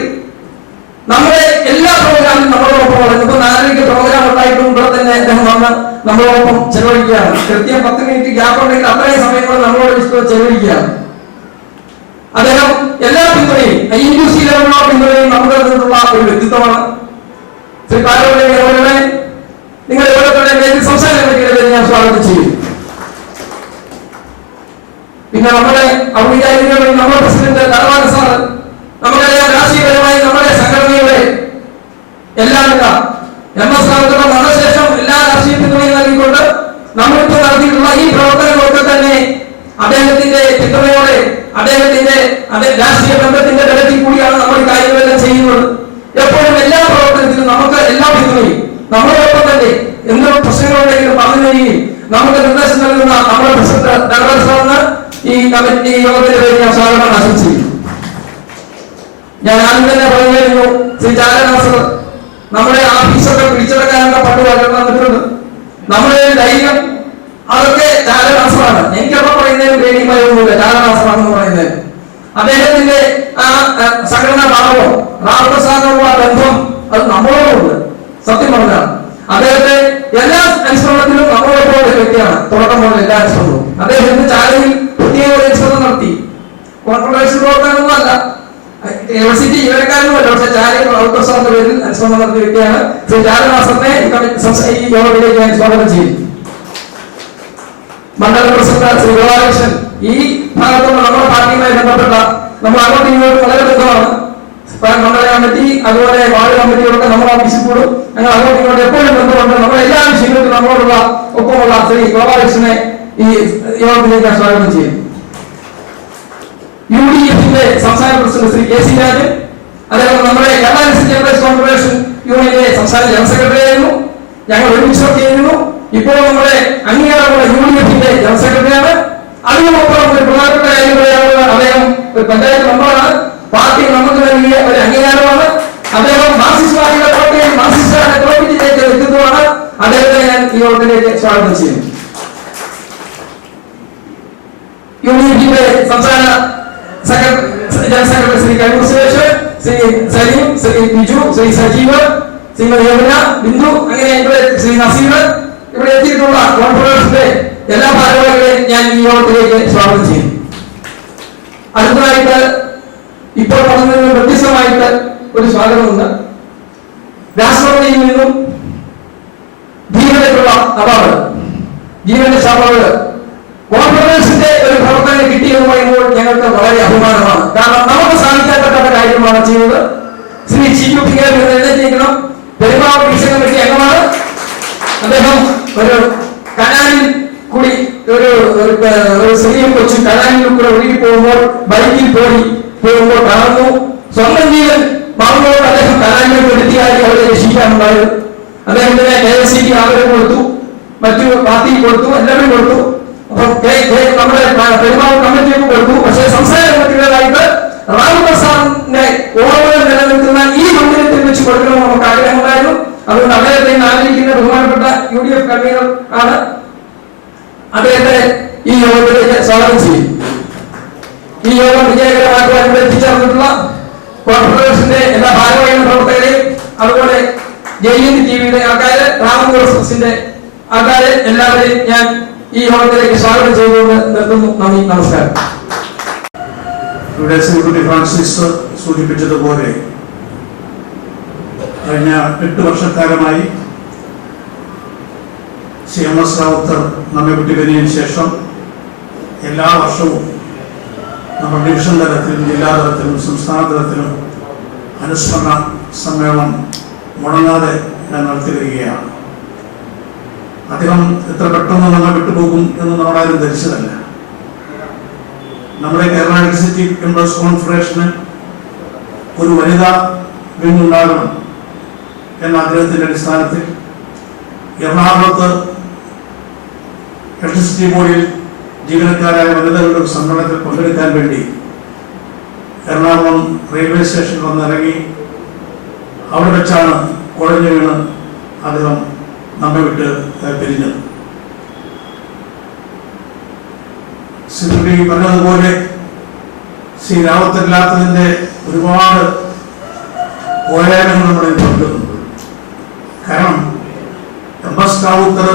നമ്മുടെ എല്ലാ പ്രോഗ്രാമിലും നമ്മളോടൊപ്പം വളർന്നു. ഇപ്പൊ 4 പ്രോഗ്രാം ഉണ്ടായിട്ടും ഇവിടെ തന്നെ അദ്ദേഹം വന്ന് നമ്മളോടൊപ്പം ചെലവഴിക്കുകയാണ്. കൃത്യം 10 മിനിറ്റ് ഗ്യാപ്പ് ഉണ്ടെങ്കിൽ അത്രയും സമയം കൂടെ നമ്മളോട് ഇഷ്ടം ചെലവഴിക്കുകയാണ്. അദ്ദേഹം എല്ലാ പിന്തുണയും, INTUC ലെവലുള്ള പിന്തുണയും നമുക്ക് തന്നിട്ടുള്ള ഒരു വ്യക്തിത്വമാണ്. ശ്രീ പാലോടെ നിങ്ങൾ ഓരോരുത്തരുടെ പേരിൽ സംസ്ഥാന കമ്മിറ്റിയുടെ പേരിൽ ഞാൻ സ്വാഗതം ചെയ്യും. പിന്നെ നമ്മുടെ ഔദ്യോഗികമായി നമ്മുടെ പ്രസിഡന്റ് ധർമാന സാർ, നമുക്കറിയാം, രാഷ്ട്രീയപരമായി നമ്മുടെ സംഘടനയുടെ എല്ലാവിധ MS റാവുത്തറുടെ മരണശേഷം എല്ലാ രാഷ്ട്രീയ പിന്തുണയും നൽകിക്കൊണ്ട് നമ്മളിപ്പോൾ നടത്തിയിട്ടുള്ള ഈ പ്രവർത്തനങ്ങളൊക്കെ തന്നെ അദ്ദേഹത്തിന്റെ പിന്തുണയോടെ, അദ്ദേഹത്തിന്റെ രാഷ്ട്രീയ ബന്ധത്തിന്റെ തലത്തിൽ കൂടിയാണ് നമ്മൾ ഈ കാര്യങ്ങളെല്ലാം ചെയ്യുന്നത്. എപ്പോഴും എല്ലാ പ്രവർത്തനത്തിലും നമുക്ക് എല്ലാ പിന്തുണയും നമ്മളോടൊപ്പം തന്നെ എന്ത് പ്രശ്നങ്ങളുണ്ടെങ്കിലും പറഞ്ഞു തരികയും നമുക്ക് നിർദ്ദേശം നൽകുന്ന നമ്മുടെ പ്രസിഡന്റ് ധർമാന സാറിന് ഈ കമ്മിറ്റി യോഗത്തിന്റെ പേരിൽ ഞാൻ സ്വാഗതം ആശംസിക്കുന്നു. ഞാൻ ആദ്യം തന്നെ പറഞ്ഞു കഴിഞ്ഞു, ശ്രീ ചാരനാസർ നമ്മുടെ ആഫീസൊക്കെ പിടിച്ചെടുക്കാനൊക്കെ പണ്ട് വന്നിട്ടുണ്ട്. നമ്മുടെ ധൈര്യം അതൊക്കെ ചാരനാസറാണ്. എനിക്കവിടെ പറയുന്നതിന് പേടിയുമായൊന്നുമില്ല, ചാരനാസറാണെന്ന് പറയുന്നത്. അദ്ദേഹത്തിന്റെ ആ സംഘടനാ ഭാവം, റാവുത്തർ സാറിനുള്ള ബന്ധം അത് നമ്മളോടുണ്ട്. സത്യം പറഞ്ഞാൽ അദ്ദേഹത്തെ എല്ലാ അനുസ്മരണത്തിലും നമ്മളോടൊപ്പം ഒരു വ്യക്തിയാണ്. തുടക്കം മുതൽ എല്ലാ അനുസ്മരണവും അദ്ദേഹത്തിന്റെ ചാരയിൽ പ്രത്യേക ഒരു അനുസ്മരണം നടത്തി. കോൺട്രവേഴ്സി പ്രവർത്തനമൊന്നും അല്ല, യൂണിവേഴ്സിറ്റി ജീവനക്കാരനുമല്ല, പക്ഷെ റാവുത്തർ സാറിന്റെ പേരിൽ അനുസ്മരണം നടത്തിയ വ്യക്തിയാണ്. ശ്രീ ചാരനാസറിനെ ഈ യോഗത്തിലേക്ക് ഞാൻ സ്വാഗതം ചെയ്യും. മണ്ഡല പ്രസിഡന്റ് ശ്രീ ഗോപാലകൃഷ്ണൻ, ഈ ഭാഗത്തുള്ള നമ്മുടെ പാർട്ടിയുമായി ബന്ധപ്പെട്ട നമ്മൾ അങ്ങോട്ടും ഇങ്ങോട്ടും വളരെ ബന്ധമാണ്. മണ്ഡല കമ്മിറ്റി അതുപോലെ വാർഡ് കമ്മിറ്റികളൊക്കെ നമ്മുടെ ഓഫീസിൽ കൂടും. ഞങ്ങൾ അങ്ങോട്ടും ഇങ്ങോട്ടും എപ്പോഴും ബന്ധമുണ്ട്. നമ്മുടെ എല്ലാ വിഷയങ്ങൾക്കും നമ്മളോടുള്ള ഒപ്പമുള്ള ശ്രീ ഗോപാലകൃഷ്ണനെ ഈ യോഗത്തിലേക്ക് ഞാൻ സ്വാഗതം ചെയ്യും. UDFന്റെ സംസ്ഥാന പ്രസിഡന്റ് ശ്രീ KC രാജൻ, അതേപോലെ നമ്മുടെ കേരള എംപ്ലോയീസ് കോൺഫെഡറേഷൻ യൂണിയന്റെ സംസ്ഥാന ജനറൽ സെക്രട്ടറി ആയിരുന്നു. ഞങ്ങൾ ഒരുമിച്ച് വർക്ക് ചെയ്യുന്നു. ഇപ്പോൾ നമ്മുടെ അംഗീകാരമുള്ള UDFന്റെ ജനറൽ സെക്രട്ടറിയാണ്. അതിനുമൊപ്പം ഒരു പ്രധാനപ്പെട്ട കാര്യം പറയാനുള്ള, അദ്ദേഹം ഒരു പഞ്ചായത്ത് മെമ്പറാണ്. പാർട്ടി നമുക്ക് നൽകിയ ഒരു അംഗീകാരമാണ്. അദ്ദേഹം മാർക്സിസ്റ്റ് പാർട്ടിയുടെ പ്രവർത്തകൻ, മാർക്സിസ്റ്റ് പ്രവർത്തിച്ച് ജയിച്ച വ്യക്തിത്വമാണ്. അദ്ദേഹത്തെ ഞാൻ ഈ യോഗത്തിലേക്ക് സ്വാഗതം ചെയ്യുന്നു. UDFന്റെ സംസ്ഥാന ജനറൽ സെക്രട്ടറി ശ്രീ കൈമൂർ സുരേഷ്, ശ്രീ സലീം, ശ്രീ ബിജു, ശ്രീ സജീവ്, ശ്രീമതി യമുന, ബിന്ദു, അങ്ങനെ ശ്രീ നസീർ, ഇവിടെ എത്തിയിട്ടുള്ള കോൺഫറൻസിന്റെ എല്ലാ ഭാരവാഹികളെയും ഞാൻ ഈ യോഗത്തിലേക്ക് സ്വാഗതം ചെയ്യും. അടുത്തതായിട്ട് ഇപ്പോൾ പറഞ്ഞതിൽ നിന്ന് വ്യത്യസ്തമായിട്ട് ഒരു സ്വാഗതമുണ്ട്. രാഷ്ട്രപതിയിൽ നിന്നും ജീവനക്കുള്ള അവാർഡ്, ജീവന്റെ അവാർഡ് കോൺഫറൻസിന്റെ ഒരു പ്രവർത്തനം കിട്ടിയെന്ന് പറയുമ്പോൾ ഞങ്ങൾക്ക് വളരെ അഭിമാനമാണ്. കാരണം നമുക്ക് സാധിക്കാത്ത കാര്യം കാര്യങ്ങളുമാണ് ചെയ്യുന്നത്. ശ്രീ ചീഫ് എഴുന്നേറ്റിരിക്കണം. പെരുമാവ് ടീച്ചർ കമ്മിറ്റി അംഗമാണ് അദ്ദേഹം. ഒരു കനാലിൽ കൂടി ഒരു സ്ത്രീയും കൊച്ചും കനാലിൽ കൂടെ ഒഴുകി പോകുമ്പോൾ ബൈക്കിൽ പോകുമ്പോൾ കാണുന്നു. സ്വന്തം ജീവൻ മാറുമ്പോൾ അദ്ദേഹം കനാലിലേക്ക് എടുത്തിയായി അവരെ രക്ഷിക്കാനുണ്ടായത്. അദ്ദേഹത്തിന് KSCB ആഗ്രഹം കൊടുത്തു, മറ്റു പാർട്ടി കൊടുത്തു, എല്ലാവരും കൊടുത്തു. അപ്പം നമ്മുടെ പെരുമാവ് കമ്മിറ്റിയൊക്കെ കൊടുത്തു. പക്ഷേ സംസ്ഥാന കമ്മിറ്റികളായിട്ട് റാവു പ്രസാദിന്റെ ഓർമ്മകൾ നിലനിൽക്കുന്ന ഈ മന്ദിരത്തിൽ വെച്ച് കൊടുക്കണമെന്ന് നമുക്ക് ആഗ്രഹമുണ്ടായിരുന്നു. അതുകൊണ്ട് അദ്ദേഹത്തെ ആദരിക്കുന്ന ബഹുമാനപ്പെട്ട UDF കൺവീനർ ആണ്. അദ്ദേഹത്തെ ഈ യോഗത്തിലേക്ക് സ്വാഗതം ചെയ്യും. ഈ യോഗം വിജയകരമാക്കുവാൻ ഇവിടെ എത്തിച്ചേർന്നിട്ടുള്ള കോർപ്പറേഷന്റെ എല്ലാ ഭാരവാഹികളുടെ പ്രവർത്തകരെയും അതുപോലെ JNT TVയുടെ ആൾക്കാര്, റാവു എക്സ്പ്രസിന്റെ ആൾക്കാരെ എല്ലാവരെയും ഞാൻ ഈ യോഗത്തിലേക്ക് സ്വാഗതം ചെയ്തുകൊണ്ട് നിർത്തുന്നു. നന്ദി, നമസ്കാരം. ഇവിടെ സിവിക്കുട്ടി ഫ്രാൻസിസ് സൂചിപ്പിച്ചതുപോലെ കഴിഞ്ഞ 8 വർഷക്കാലമായി CMS റാവുത്തർ നമ്മെ വിട്ടുപിരിഞ്ഞതിന് ശേഷം എല്ലാ വർഷവും നമ്മൾ ഡിവിഷൻ തലത്തിലും ജില്ലാ തലത്തിലും സംസ്ഥാന തലത്തിലും അനുസ്മരണ സമ്മേളനം മുടങ്ങാതെ നടത്തി വരികയാണ്. അദ്ദേഹം എത്ര പെട്ടെന്ന് നമ്മെ വിട്ടുപോകും എന്ന് നമ്മളാരും ധരിച്ചതല്ല. നമ്മുടെ കേരള എക്സിക്യൂട്ടീവ് എംപ്ലോയീസ് കോൺഫെഡറേഷന് ഒരു വനിതാ വിങ് ഉണ്ടാകണം എന്ന ആഗ്രഹത്തിന്റെ അടിസ്ഥാനത്തിൽ എറണാകുളത്ത് ഇലക്ട്രിസിറ്റി ബോർഡിൽ ജീവനക്കാരായ വനിതകളുടെ ഒരു സമ്മേളനത്തിൽ പങ്കെടുക്കാൻ വേണ്ടി എറണാകുളം റെയിൽവേ സ്റ്റേഷനിൽ വന്നിറങ്ങി. അവിടെ വെച്ചാണ് കുഴഞ്ഞു വീണ് അദ്ദേഹം നമ്മെ വിട്ട് പിരിഞ്ഞത്. ശ്രീ പറഞ്ഞതുപോലെ ശ്രീ റാവുത്തറില്ലാത്തതിന്റെ ഒരുപാട് പോരായ്മകൾ നമ്മളിൽ പങ്കിടുന്നുണ്ട്. കാരണം MS റാവുത്തർ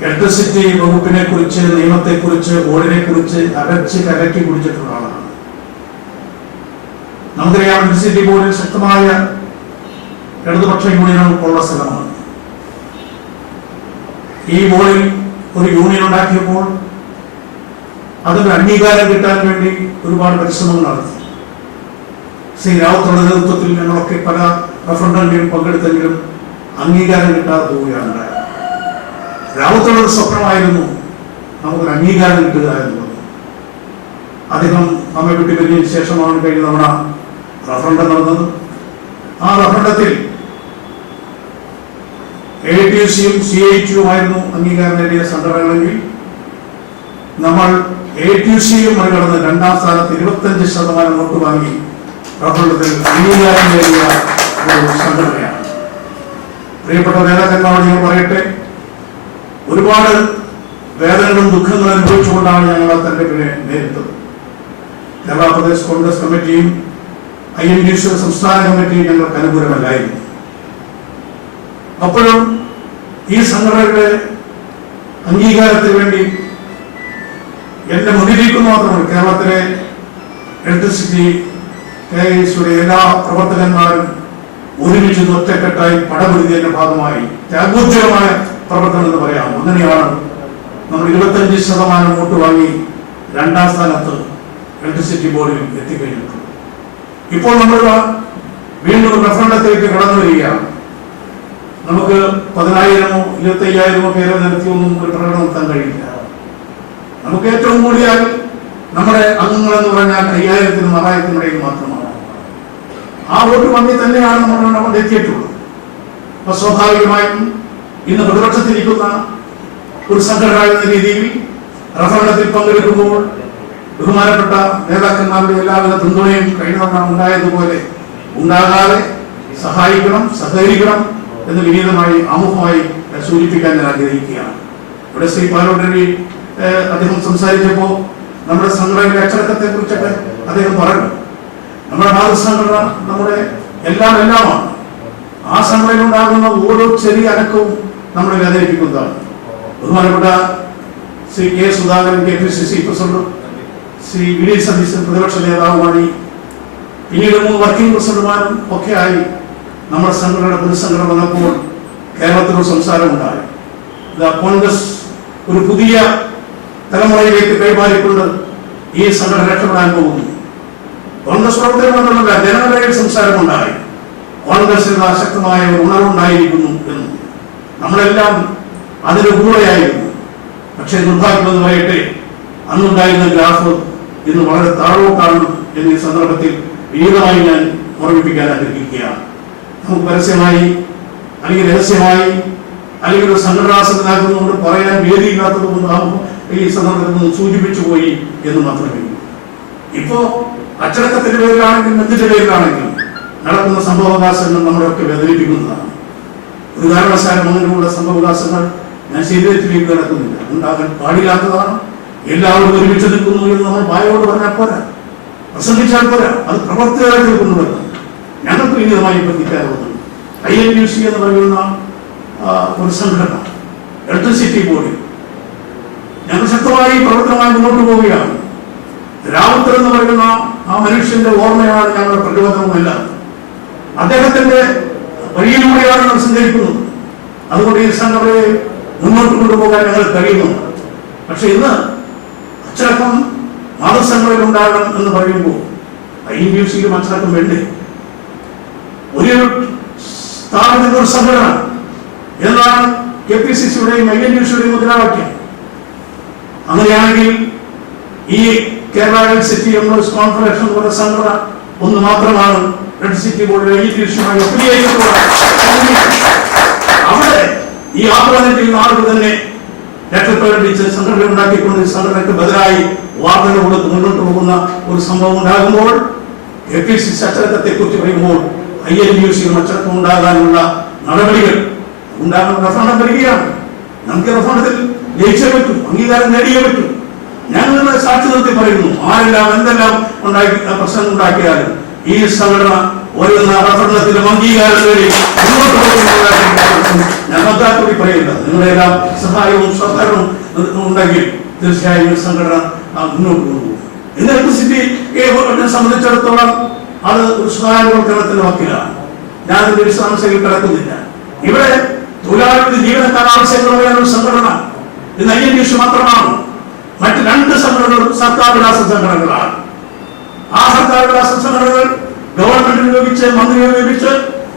ഇലക്ട്രിസിറ്റി വകുപ്പിനെ കുറിച്ച്, നിയമത്തെ കുറിച്ച്, ബോർഡിനെ കുറിച്ച് അരച്ച് കലക്കി കുടിച്ചിട്ടുള്ള ആളാണ്. നമുക്കറിയാം, ഇലക്ട്രിസിറ്റി ബോർഡിൽ ശക്തമായ ഇടതുപക്ഷ യൂണിയനുകൾക്കുള്ള സ്ഥലമാണ്. ഈ ബോർഡിൽ ഒരു യൂണിയൻ ഉണ്ടാക്കിയപ്പോൾ അതിന് അംഗീകാരം കിട്ടാൻ വേണ്ടി ഒരുപാട് പരിശ്രമങ്ങൾ നടത്തി. ശ്രീ റാവുത്തറുടെ നേതൃത്വത്തിൽ ഞങ്ങളൊക്കെ പല റഫറൻഡങ്ങളിലും പങ്കെടുത്തെങ്കിലും അംഗീകാരം കിട്ടാതെ പോവുകയാണ് ഉണ്ടായത്. റാവുത്തറുടെ സ്വപ്നമായിരുന്നു നമുക്കൊരു അംഗീകാരം കിട്ടുക എന്നുള്ളത്. അദ്ദേഹം നമ്മെ വിട്ടുപിരിഞ്ഞതിന് ശേഷമാണ് കഴിഞ്ഞ തവണ റഫറൻഡം നടന്നത്. ആ റഫറൻഡത്തിൽ AITUC-യും CITU-യും അംഗീകാരം നേടിയ സംഘടനകളെങ്കിൽ നമ്മൾ AITUC-യും മറികടന്ന് 2ാം സ്ഥാനത്ത് 25% വോട്ട് വാങ്ങി റഫറൻഡത്തിൽ അംഗീകാരം നേടിയ ഒരു സംഘടനയാണ്. പ്രിയപ്പെട്ട നേതാക്കന്മാരോട് ഞാൻ പറയട്ടെ, ഒരുപാട് വേദനകളും ദുഃഖങ്ങളും അനുഭവിച്ചുകൊണ്ടാണ് ഞങ്ങൾ ആ തെരഞ്ഞെടുപ്പിനെ നേരിട്ടത്. കേരള പ്രദേശ് കോൺഗ്രസ് കമ്മിറ്റിയും INTUC സംസ്ഥാന കമ്മിറ്റിയും ഞങ്ങൾക്ക് അനുകൂലമല്ലായിരുന്നു. അപ്പോഴും ഈ സംഘടനയുടെ അംഗീകാരത്തിന് വേണ്ടി എന്റെ മുന്നിലേക്ക് മാത്രമല്ല, കേരളത്തിലെ ഇലക്ട്രിസിറ്റി KIS-യുടെ എല്ലാ പ്രവർത്തകന്മാരും ഒരുമിച്ച് ഒറ്റക്കെട്ടായി പടപൊരുതിയതിന്റെ ഭാഗമായി ത്യാഗോജ്വലമായ പ്രവർത്തനം എന്ന് പറയാം. അങ്ങനെയാണ് നമ്മൾ 25% വോട്ട് വാങ്ങി 2ാം സ്ഥാനത്ത് ഇലക്ട്രിസിറ്റി ബോർഡിൽ എത്തിക്കഴിഞ്ഞിട്ടുള്ളത്. ഇപ്പോൾ നമ്മൾ വീണ്ടും റഫറൻഡത്തിലേക്ക് കടന്നു വരികയാണ്. നമുക്ക് 10,000-ഓ 25,000-ഓ പേരെ നിരത്തിയൊന്നും ഒരു പ്രകടനം നടത്താൻ കഴിയില്ല. നമുക്ക് ഏറ്റവും കൂടിയാൽ നമ്മുടെ അംഗങ്ങളെന്ന് പറഞ്ഞാൽ 5,000-നും 6,000-നും ഇടയിൽ മാത്രമാണ്. ആ വോട്ട് വന്നി തന്നെയാണ് നമ്മൾ എത്തിയിട്ടുള്ളത്. അപ്പൊ സ്വാഭാവികമായും ഇന്ന് പ്രതിപക്ഷത്തിരിക്കുന്ന ഒരു സംഘടന എന്ന രീതിയിൽ റഫറൻഡത്തിൽ പങ്കെടുക്കുമ്പോൾ ബഹുമാനപ്പെട്ട നേതാക്കന്മാരുടെ എല്ലാവിധ പിന്തുണയും കഴിഞ്ഞ തവണ ഉണ്ടായതുപോലെ ഉണ്ടാകാതെ സഹായിക്കണം, സഹകരിക്കണം എന്ന് വിനീതമായി ആമുഖമായി സൂചിപ്പിക്കാൻ ഞാൻ ആഗ്രഹിക്കുകയാണ്. ഇവിടെ ശ്രീ പാലോടരി അദ്ദേഹം സംസാരിച്ചപ്പോൾ നമ്മുടെ സംഘടനയുടെ അച്ചടക്കത്തെ കുറിച്ചൊക്കെ അദ്ദേഹം പറഞ്ഞു. നമ്മുടെ മാതൃസംഘടന നമ്മുടെ എല്ലാമാണ്. ആ സംഘടനയിലുണ്ടാകുന്ന ഓരോ ചെറിയ അനക്കവും നമ്മളെ വേദനിപ്പിക്കുന്നതാണ്. ബഹുമാനപ്പെട്ട Shri K. Sudhakaran KPCC president, Shri VD Satheesan പ്രതിപക്ഷ നേതാവുമായി, പിന്നീട് 3 വർക്കിംഗ് പ്രസിഡന്റുമാരും ഒക്കെ ആയി നമ്മുടെ സംഘടനയുടെ പൊതുസംഘടന വന്നപ്പോൾ കേരളത്തിലൊരു സംസാരം ഉണ്ടായി. കോൺഗ്രസ് ഒരു പുതിയ തലമുറയിലേക്ക് കൈമാറിക്കൊണ്ട് ഈ സംഘടന രക്ഷപ്പെടാൻ പോകുന്നു. കോൺഗ്രസ് പ്രവർത്തകർ മാത്രമല്ല, ജനങ്ങളുടെ സംസാരമുണ്ടായി. കോൺഗ്രസിന് ശക്തമായ ഒരു ഉണർവുണ്ടായിരിക്കുന്നു എന്ന് നമ്മളെല്ലാം അതിന് കൂടെയായിരുന്നു. പക്ഷേ നിർഭാഗ്യമെന്ന് പറയട്ടെ, അന്നുണ്ടായിരുന്ന ഗ്രാഫ് ഇന്ന് വളരെ താഴോട്ടാണ് എന്നീ സന്ദർഭത്തിൽ വിനീതമായി ഞാൻ ഓർമ്മിപ്പിക്കാൻ ആഗ്രഹിക്കുകയാണ്. നമുക്ക് പരസ്യമായി അല്ലെങ്കിൽ രഹസ്യമായി അല്ലെങ്കിൽ ഒരു സംഘടനാസത്തിനാക്കുന്നതുകൊണ്ട് പറയാൻ വേദിയില്ലാത്തത് കൊണ്ട് ഈ സന്ദർഭത്തിൽ സൂചിപ്പിച്ചു പോയി എന്ന് മാത്രമേ. ഇപ്പോ അച്ചടക്കത്തിന്റെ പേരിലാണെങ്കിലും എന്തിന്റെ പേരിലാണെങ്കിലും നടക്കുന്ന സംഭവവികാസങ്ങൾ നമ്മളെയൊക്കെ വേദനിപ്പിക്കുന്നതാണ്. ഒരു കാരണവശാലും അങ്ങനെയുള്ള സംഭവവികാസങ്ങൾ ഞാൻ ശരീരത്തിലേക്ക് കിടക്കുന്നില്ല, ഉണ്ടാകാൻ പാടില്ലാത്തതാണ്. എല്ലാവരും ഒരുമിച്ച് നിൽക്കുന്നു എന്ന് നമ്മൾ വായോട് പറഞ്ഞാൽ പോരാ, പ്രസംഗിച്ചാൽ പോരാ, അത് പ്രവർത്തകരായിട്ട് കൊണ്ടുവരണം. ഞങ്ങൾക്ക് വിനീതമായി ബന്ധിക്കാറുള്ളത് INUC എന്ന് പറയുന്ന ഒരു സംഘടന, ഇലക്ട്രിസിറ്റി ബോർഡ്, ഞങ്ങൾ ശക്തമായി പ്രവർത്തനമായി മുന്നോട്ട് പോവുകയാണ്. രാവുത്തർ എന്ന് പറയുന്ന ആ മനുഷ്യന്റെ ഓർമ്മയാണ് ഞങ്ങളുടെ പ്രചോദനവുമല്ല. അദ്ദേഹത്തിന്റെ വഴിയിലൂടെയാണ് നമ്മൾ സഞ്ചരിക്കുന്നത്. അതുകൊണ്ട് ഈ സംഘടനയെ മുന്നോട്ട് കൊണ്ടുപോകാൻ ഞങ്ങൾ കഴിയുന്നു. പക്ഷെ ഇന്ന് അച്ചടക്കം മതസംഘടന ഉണ്ടാകണം എന്ന് പറയുമ്പോൾ INUCയിലും അച്ചടക്കം വേണ്ടേ? ഒരു സ്ഥാപനത്തിന്റെ ഒരു സംഘടന എന്നാണ് KPCCയുടെയും INUCയുടെയും മുദ്രാവാക്യം. അങ്ങനെയാണെങ്കിൽ ഈ കേരള സിറ്റി എംപ്ലോയീസ് കോൺഫെഡറേഷൻ എന്ന് പറയുന്ന സംഘടന ഒന്ന് മാത്രമാണ് ഇലക്ട്രിസിറ്റി ബോർഡിലെ INUCയുമായി അവിടെ ഈ ആഹ്വാനത്തിൽ ആളുകൾ തന്നെ ലെറ്റർ പ്രകടിപ്പിച്ച് സംഘടന ഉണ്ടാക്കിക്കൊണ്ട് സംഘടനയ്ക്ക് ബദലായി വാർത്തകൾ കൊടുത്ത് മുന്നോട്ട് പോകുന്ന ഒരു സംഭവം ഉണ്ടാകുമ്പോൾ KPCC അച്ചടക്കത്തെ കുറിച്ച് പറയുമ്പോൾ INUCയും അച്ചടക്കം ഉണ്ടാകാനുള്ള നടപടികൾ ഉണ്ടാകുന്ന റഫറണ്ടം വരികയാണ്. നമുക്ക് റഫറണ്ടത്തിൽ ജയിച്ചേ പറ്റൂ, അംഗീകാരം നേടിയേ പറ്റൂ. ഞങ്ങൾ സാക്ഷി നിർത്തി പറയുന്നു, ആരെല്ലാം എന്തെല്ലാം പ്രശ്നം ഉണ്ടാക്കിയാലും ഈ സംഘടന വരുന്ന റഫറണ്ടത്തിലും അംഗീകാരം നേടി മുന്നോട്ട് പോകുന്ന ഞാൻ കൂടി പറയില്ല. നിങ്ങളുടെ എല്ലാം സഹായവും സഹകരണവും ഉണ്ടെങ്കിൽ തീർച്ചയായും ഈ സംഘടന മുന്നോട്ട് കൊണ്ടുപോകും. ഇന്ന് ഇലക്ട്രിസിറ്റിയെ സംബന്ധിച്ചിടത്തോളം അത് ഒരു സഹായവൽക്കരണത്തിന്റെ വക്കിലാണ്. ഞാനൊരു വിശദാംശത്തിൽ കിടക്കുന്നില്ല. ഇവിടെ തൊഴിലാളികളുടെ ജീവനക്കാർ ആവശ്യങ്ങൾ പറയാൻ ഒരു സംഘടന ഇന്ന് INUC മാത്രമാണ്. മറ്റ് രണ്ട് സംഘടനകളും സർക്കാർ വിലാസ സംഘടനകളാണ്. ആ സർക്കാർ വിലാസ സംഘടനകൾ ഗവൺമെന്റ് ഉപയോഗിച്ച് മന്ത്രിയെ ഉപയോഗിച്ച്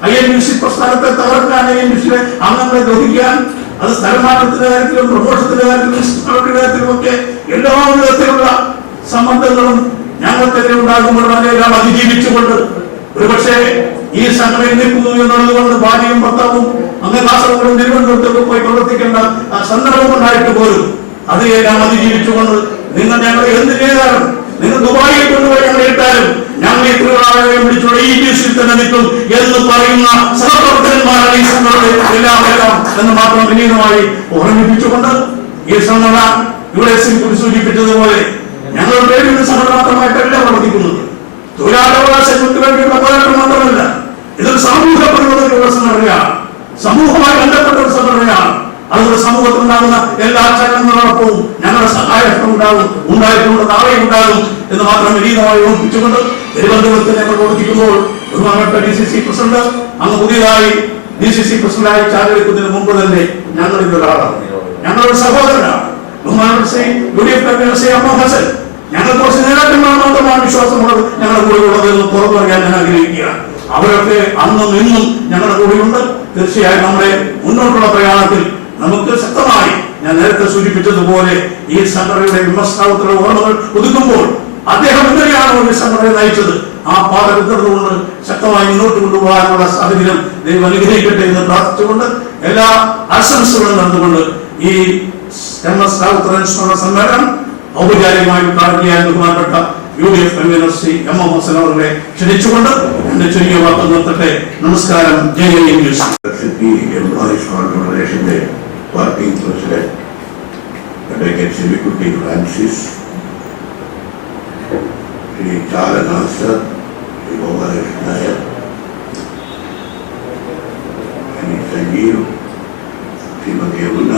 INUC പ്രസ്ഥാനത്തെ തകർക്കാൻ, INUCയിലെ അംഗങ്ങളെ ദ്രോഹിക്കാൻ, അത് സ്ഥലമാറ്റത്തിന്റെ കാര്യത്തിലും പ്രമോഷത്തിന്റെ കാര്യത്തിലും കാര്യത്തിലും ഒക്കെ എല്ലാ വിധത്തിലുള്ള സമ്മർദ്ദങ്ങളും ഞങ്ങൾക്കെതിരെ ഉണ്ടാകുമ്പോൾ അതിനെല്ലാം അതിജീവിച്ചുകൊണ്ട് ഒരുപക്ഷെ ഈ സംഘടനയിൽ നിൽക്കുന്നു എന്നുള്ളതുകൊണ്ട് ഭാര്യയും ഭർത്താവും അങ്ങ് കാസർഗോഡും തിരുവനന്തപുരത്തൊക്കെ പോയി പ്രവർത്തിക്കേണ്ട സന്ദർഭം ഉണ്ടായിട്ട് പോലും അതിനെല്ലാം അതിജീവിച്ചുകൊണ്ട് നിങ്ങൾ ഞങ്ങളെ എന്ത് ചെയ്താലും, നിങ്ങൾ ദുബായിൽ കൊണ്ടുപോയി ഞങ്ങളെ ഇട്ടാലും ഞങ്ങൾ ഈ തൊഴിലാളികളെ വിളിച്ചുള്ള INUCയിൽ തന്നെ നിൽക്കും എന്ന് പറയുന്ന സഹപ്രവർത്തകന്മാരാണ് ഈ സംഘടന എല്ലാം എന്ന് മാത്രം വിനീതമായി ഓർമ്മിപ്പിച്ചുകൊണ്ട് ഈ സംഘടന ഇവിടെ സൂചിപ്പിച്ചതുപോലെ ഞങ്ങൾ വേണ്ടിയുള്ള സംഘടന മാത്രമായിട്ടല്ല പ്രവർത്തിക്കുന്നത്. തൊഴിലാളികൾക്ക് വേണ്ടിയുള്ള പോരാട്ടം മാത്രമല്ല, ഇതൊരു സാമൂഹ്യ പരിവർത്തനത്തിലുള്ള സംഘടനയാണ്, സമൂഹമായി ബന്ധപ്പെട്ട ഒരു സംഘടനയാണ്. അതുകൊണ്ട് സമൂഹത്തിലുണ്ടാകുന്ന എല്ലാ ചലനങ്ങളോടൊപ്പവും ഞങ്ങളുടെ സഹായം ഉണ്ടായിട്ടുണ്ട്, നാളെ ഉണ്ടാകും എന്ന് മാത്രം വിനീതമായി ഓർമ്മിപ്പിച്ചുകൊണ്ട് തിരുവനന്തപുരത്ത് ഞങ്ങൾ പ്രവർത്തിക്കുമ്പോൾ ബഹുമാനപ്പെട്ട DCC പ്രസിഡന്റ് അങ്ങ് പുതിയതായി DCC പ്രസിഡന്റായി ചാർജെടുക്കുന്നതിന് മുമ്പ് തന്നെ ഞങ്ങൾ ഇതൊരാളാണ്, ഞങ്ങളൊരു സഹോദരനാണ്. ബഹുമാനപ്പെട്ട UDF ഹസൻ, ഞങ്ങൾ കുറച്ച് നേതാക്കന്മാർ മാത്രമാണ് വിശ്വാസമുള്ളത് ഞങ്ങളുടെ കൂടെ ഉള്ളത് എന്ന് തുറന്നു പറയാൻ ഞാൻ ആഗ്രഹിക്കുകയാണ്. അവരൊക്കെ അന്നും ഇന്നും ഞങ്ങളുടെ കൂടെയുണ്ട്. തീർച്ചയായും നമ്മുടെ മുന്നോട്ടുള്ള പ്രയാണത്തിൽ നമുക്ക് ശക്തമായി ഞാൻ നേരത്തെ സൂചിപ്പിച്ചതുപോലെ ഈ സംഘടനയുടെ വിമർശനാവത്തിലുള്ള ഓർമ്മകൾ ഒതുക്കുമ്പോൾ അദ്ദേഹം എങ്ങനെയാണ് ഒരു സംഘടനയെ നയിച്ചത് ആ പാത പിന്തുടർന്നുകൊണ്ട് ശക്തമായി മുന്നോട്ട് കൊണ്ടുപോകാനുള്ള സാഹചര്യം ദൈവം അനുഗ്രഹിക്കട്ടെ എന്ന് പ്രാർത്ഥിച്ചുകൊണ്ട് എല്ലാ ആശംസകളും നടന്നുകൊണ്ട് ഈ MS റാവുത്തർ അനുസ്മരണ സമ്മേളനം ഔപചാരികമായി ഉദ്ഘാടനം ബഹുമാനപ്പെട്ട UDF convener Shri M.M. Hasan അവരെ ക്ഷണിച്ചുകൊണ്ട് എന്റെ ചെറിയ വാക്ക് നിർത്തട്ടെ. നമസ്കാരം. ജയ് INUC. എംപ്ലോയീസ് കോൺഫെഡറേഷന്റെ working president advocate Sibikutty Francis, Shri Chalanasar, Shri Gopalakrishnan Nair, Shri Sajeev, Shrimati Yamuna,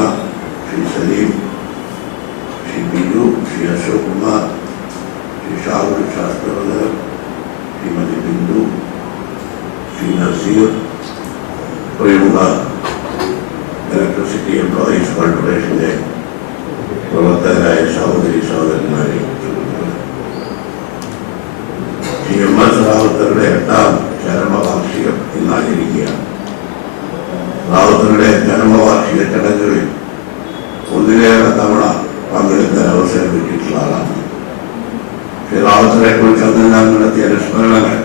Shri Saleem, Shri Biju, Shri Ashok Kumar, Shri Shahul Shastravadar, Shrimati Bindu, Shri Naseer, പ്രമുഖ ഇലക്ട്രിസിറ്റി എംപ്ലോയീസ് കോൺഫെഡറേഷന്റെ പ്രവർത്തകരായ സഹോദരി സഹോദരന്മാരെ, വാർഷിക ചടങ്ങുകളിൽ ഒന്നിലേറെ തവണ പങ്കെടുക്കാൻ അവസരം കിട്ടിയിട്ടുള്ള ആളാണ്. റാവത്തറെ കുറിച്ച് അന്ന് ഞാൻ നടത്തിയ അനുസ്മരണങ്ങൾ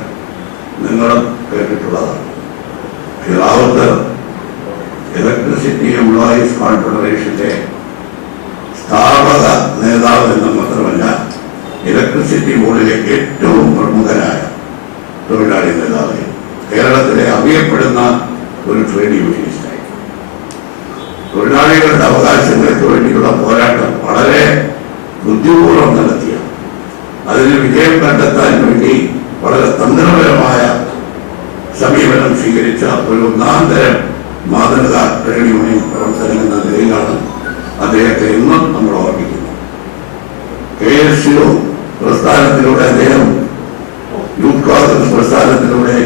നിങ്ങളും കേട്ടിട്ടുള്ളതാണ്. റാവത്തർ ഇലക്ട്രിസിറ്റി എംപ്ലോയീസ് കോൺഫെഡറേഷന്റെ സ്ഥാപക നേതാവ് എന്ന് മാത്രമല്ല, ഇലക്ട്രിസിറ്റി ബോർഡിലെ ഏറ്റവും പ്രമുഖനായ തൊഴിലാളി നേതാവ്, കേരളത്തിലെ അറിയപ്പെടുന്ന ഒരു ട്രേഡ് യൂണിയനിസ്റ്റായി. തൊഴിലാളികളുടെ അവകാശങ്ങൾക്ക് വേണ്ടിയുള്ള പോരാട്ടം വളരെ ബുദ്ധിപൂർവ്വം നടത്തിയ, അതിന് വിജയം കണ്ടെത്താൻ വേണ്ടി വളരെ തന്ത്രപരമായ സമീപനം സ്വീകരിച്ച ഒരു ഒന്നാന്തരം മാതൃക ട്രേഡ് യൂണിയൻ പ്രവർത്തനം എന്ന നിലയിലാണ് അദ്ദേഹത്തെ ഇന്നും നമ്മൾ ഓർമ്മിക്കുന്നത്. KSU പ്രസ്ഥാനത്തിലൂടെ അദ്ദേഹം യൂത്ത് കോൺഗ്രസ് പ്രസ്ഥാനത്തിലൂടെ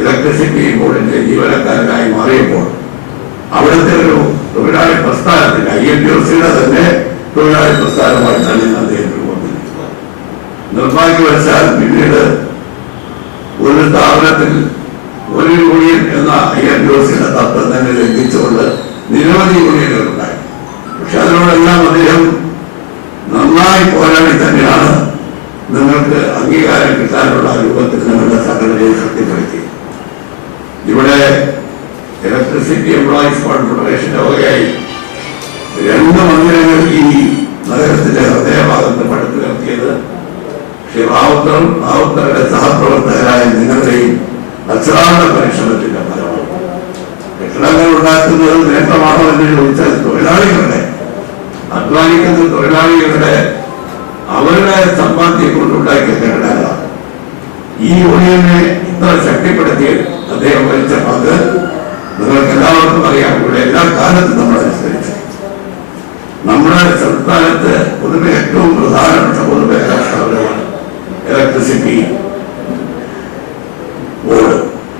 ഇലക്ട്രിസിറ്റി ബോർഡിന്റെ ജീവനക്കാരനായി മാറിയപ്പോൾ അവിടുത്തെ ഒരു തൊഴിലാളി പ്രസ്ഥാനത്തിന് INTUCയുടെ തന്നെ തൊഴിലാളി പ്രസ്ഥാനമായിട്ടാണ് ഇന്ന് അദ്ദേഹം രൂപപ്പെട്ടിട്ടുള്ളത്. നിർഭാഗ്യവശാൽ പിന്നീട് ഒരു സ്ഥാപനത്തിൽ ഒരു യൂണിയൻ എന്ന INTUCയുടെ തത്വം തന്നെ ലംഘിച്ചുകൊണ്ട് നിരവധി യൂണിയനുകൾ ഉണ്ടായി. പക്ഷെ അതിനോടെല്ലാം അദ്ദേഹം നന്നായി പോരാടി തന്നെയാണ് നിങ്ങൾക്ക് അംഗീകാരം കിട്ടാനുള്ള രൂപത്തിൽ നിങ്ങളുടെ സംഘടനയെ ശക്തിപ്പെടുത്തി. ഇവിടെ ഇലക്ട്രിസിറ്റി എംപ്ലോയീസ് കോൺഫെഡറേഷന്റെ വകയായി 2 മന്ദിരങ്ങൾ ഈ നഗരത്തിന്റെ ഹൃദയഭാഗത്ത് പടുത്തുയർത്തിയത് ശ്രീ റാവുത്തറുടെ സഹപ്രവർത്തകരായ നിങ്ങളുടെയും അശ്രാന്ത പരിശ്രമത്തിന്റെ ഫലമാണ്. കെട്ടിടങ്ങൾ ഉണ്ടാക്കുന്നത് നേട്ടമാണോ എന്ന് ചോദിച്ചാൽ തൊഴിലാളികളുടെ അധ്വാനിക്കുന്ന തൊഴിലാളികളുടെ അവരുടെ സമ്പാദ്യം കൊണ്ടുണ്ടാക്കിയ കെട്ടിടങ്ങളാണ്. ഈ യൂണിയനെ ഇത്ര ശക്തിപ്പെടുത്തിയത് അദ്ദേഹം വഹിച്ച പങ്ക് നിങ്ങൾക്ക് എല്ലാവർക്കും അറിയാം. ഇവിടെ എല്ലാ കാലത്തും നമ്മൾ അനുസരിച്ചു. നമ്മുടെ സംസ്ഥാനത്ത് പൊതുവെ ഏറ്റവും പ്രധാനപ്പെട്ട പൊതുമേഖലാ സ്ഥാപനമാണ് ഇലക്ട്രിസിറ്റി ബോർഡ്.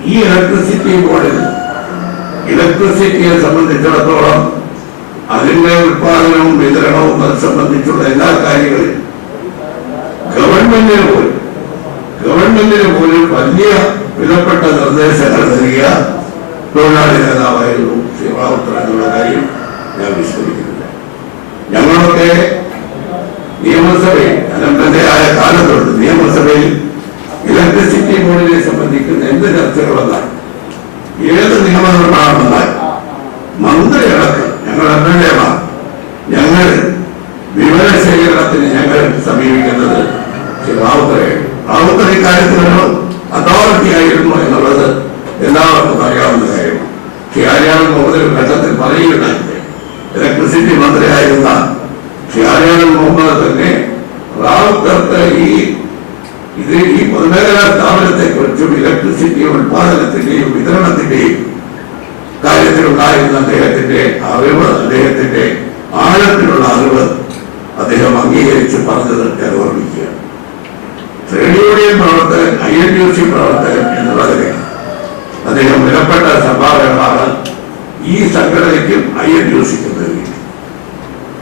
ഈ ഇലക്ട്രിസിറ്റി ബോർഡിൽ ഇലക്ട്രിസിറ്റിയെ സംബന്ധിച്ചിടത്തോളം അതിന്റെ ഉത്പാദനവും വിതരണവും അത് സംബന്ധിച്ചുള്ള എല്ലാ കാര്യങ്ങളും ഗവൺമെന്റിന് പോലും വലിയ വിലപ്പെട്ട നിർദ്ദേശങ്ങൾ നൽകിയ തൊഴിലാളി നേതാവായിരുന്നു ശ്രീ റാവുത്തർ എന്നുള്ള കാര്യം ഞാൻ വിസ്മരിക്കുന്നില്ല. ഞങ്ങളൊക്കെ നിയമസഭയിൽ അനന്തതയായ കാലത്തോട് നിയമസഭയിൽ ഇലക്ട്രിസിറ്റി ബോർഡിനെ സംബന്ധിക്കുന്ന എന്ത് ചർച്ചകൾ വന്നാൽ, ഏത് നിയമനിർമ്മാണം വന്നാൽ മന്ത്രിയടക്കം ഞങ്ങൾ MLA-മാർ ഞങ്ങൾ വിവരശേഖരണത്തിന് ഞങ്ങൾ സമീപിക്കുന്നത് ശ്രീ റാവുത്തർ ഇക്കാര്യത്തിലൊരു അതോറിറ്റി ആയിരുന്നു എന്നുള്ളത് എല്ലാവർക്കും അറിയാവുന്ന കാര്യമാണ്. ശ്രീ ആര്യാടൻ മുഹമ്മദ് ഘട്ടത്തിൽ പറയുകയുണ്ടായി. ഇലക്ട്രിസിറ്റി മന്ത്രിയായിരുന്ന ശ്രീ ആര്യാടൻ മുഹമ്മദ് തന്നെ റാവുത്തർക്ക് ഈ പൊതുമേഖലാ സ്ഥാപനത്തെ കുറിച്ചും ഇലക്ട്രിസിറ്റി ഉത്പാദനത്തിന്റെയും വിതരണത്തിന്റെയും കാര്യത്തിലുണ്ടായിരുന്ന അദ്ദേഹത്തിന്റെ അറിവ്, അദ്ദേഹത്തിന്റെ ആഴത്തിലുള്ള അറിവ് അദ്ദേഹം അംഗീകരിച്ച് പറഞ്ഞത് ഞാൻ ഓർമ്മിക്കുക. ട്രേഡ് യൂണിയൻ പ്രവർത്തകൻ, INTUC പ്രവർത്തകൻ എന്നുള്ളതിന് അദ്ദേഹം വിലപ്പെട്ട സംഭാവനകളാണ് ഈ സംഘടനയ്ക്കും INTUCക്കും നൽകിയത്.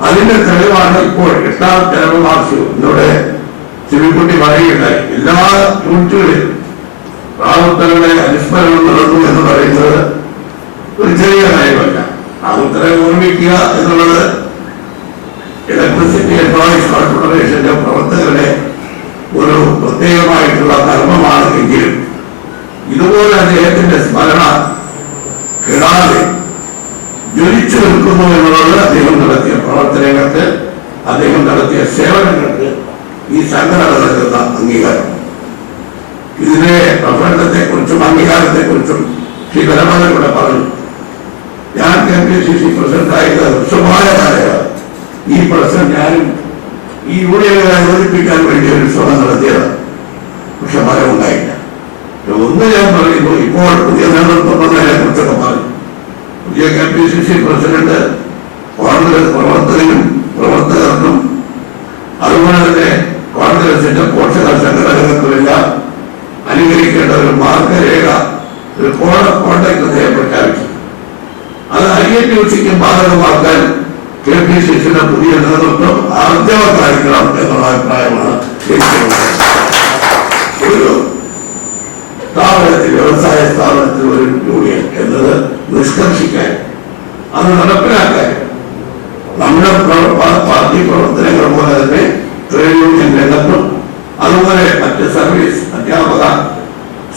അതിന്റെ തെളിവാണ് ഇപ്പോൾ 8ാം ചരമവാർഷികം ഇന്നോടെ ശിവൻകുട്ടി പറയുകയുണ്ടായി. എല്ലാ യൂണിറ്റുകളിലും റാവുത്തറുടെ അനുസ്മരണം നടന്നു എന്ന് പറയുന്നത് ഒരു ചെറിയ കാര്യമല്ല. റാവുത്തറെ ഓർമ്മിക്കുക എന്നുള്ളത് ഇലക്ട്രിസിറ്റി എംപ്ലോയീസ് കോൺഫെഡറേഷന്റെ പ്രവർത്തകരുടെ ഒരു പ്രത്യേകമായിട്ടുള്ള കർമ്മമാണ്. എങ്കിലും ഇതുപോലെ അദ്ദേഹത്തിന്റെ സ്മരണ കെടാതെ ജ്വലിച്ചു നിൽക്കുന്നു എന്നുള്ളത് അദ്ദേഹം നടത്തിയ പ്രവർത്തനങ്ങൾക്ക്, അദ്ദേഹം നടത്തിയ സേവനങ്ങൾക്ക് ഈ സംഘടന നൽകുന്ന അംഗീകാരം. ഇതിന്റെ പ്രവർത്തനത്തെക്കുറിച്ചും അംഗീകാരത്തെക്കുറിച്ചും ശ്രീ ധനപാലൻ ഇവിടെ പറഞ്ഞു. ഞാൻ KPCC പ്രസിഡന്റായത് ഹ്രസ്വമായ കാലമാണ്. ഈ പ്രശ്നം ഞാനും ഈ യൂണിയനുകളെ യോജിപ്പിക്കാൻ വേണ്ടി ഒരു ശ്രമം നടത്തിയത്. പക്ഷെ ഫലമുണ്ടായില്ല. ഒന്ന് ഞാൻ പറയുന്നു, ഇപ്പോൾ പുതിയ നേതൃത്വം വന്നതിനെ കുറിച്ചൊക്കെ പറഞ്ഞു. പുതിയ KPCC പ്രസിഡന്റ് കോൺഗ്രസ് പ്രവർത്തകർക്കും അതുപോലെ തന്നെ കോൺഗ്രസിന്റെ പോഷക സംഘടനകൾക്കുമെല്ലാം അനുകരിക്കേണ്ട ഒരു മാർഗരേഖ, ഒരു കോഡ് ഓഫ് കോണ്ടക്ട് അദ്ദേഹം പ്രഖ്യാപിച്ചു. അത് INTUCക്കും ബാധകമാക്കാൻ KPCCയുടെ പുതിയ നേതൃത്വം ആർജവക്കാരിക്കണം എന്നുള്ള അഭിപ്രായമാണ് എനിക്കുള്ളത്. ഒരു സ്ഥാപനത്തിൽ, വ്യവസായ സ്ഥാപനത്തിൽ ഒരു യൂണിയൻ എന്നത് നിഷ്കർഷിക്കാൻ അത് നടപ്പിലാക്കാൻ നമ്മുടെ പാർട്ടി പ്രവർത്തനങ്ങൾ പോലെ തന്നെ ട്രേഡ് യൂണിയൻ രംഗത്തും അതുപോലെ മറ്റ് സർവീസ് അധ്യാപക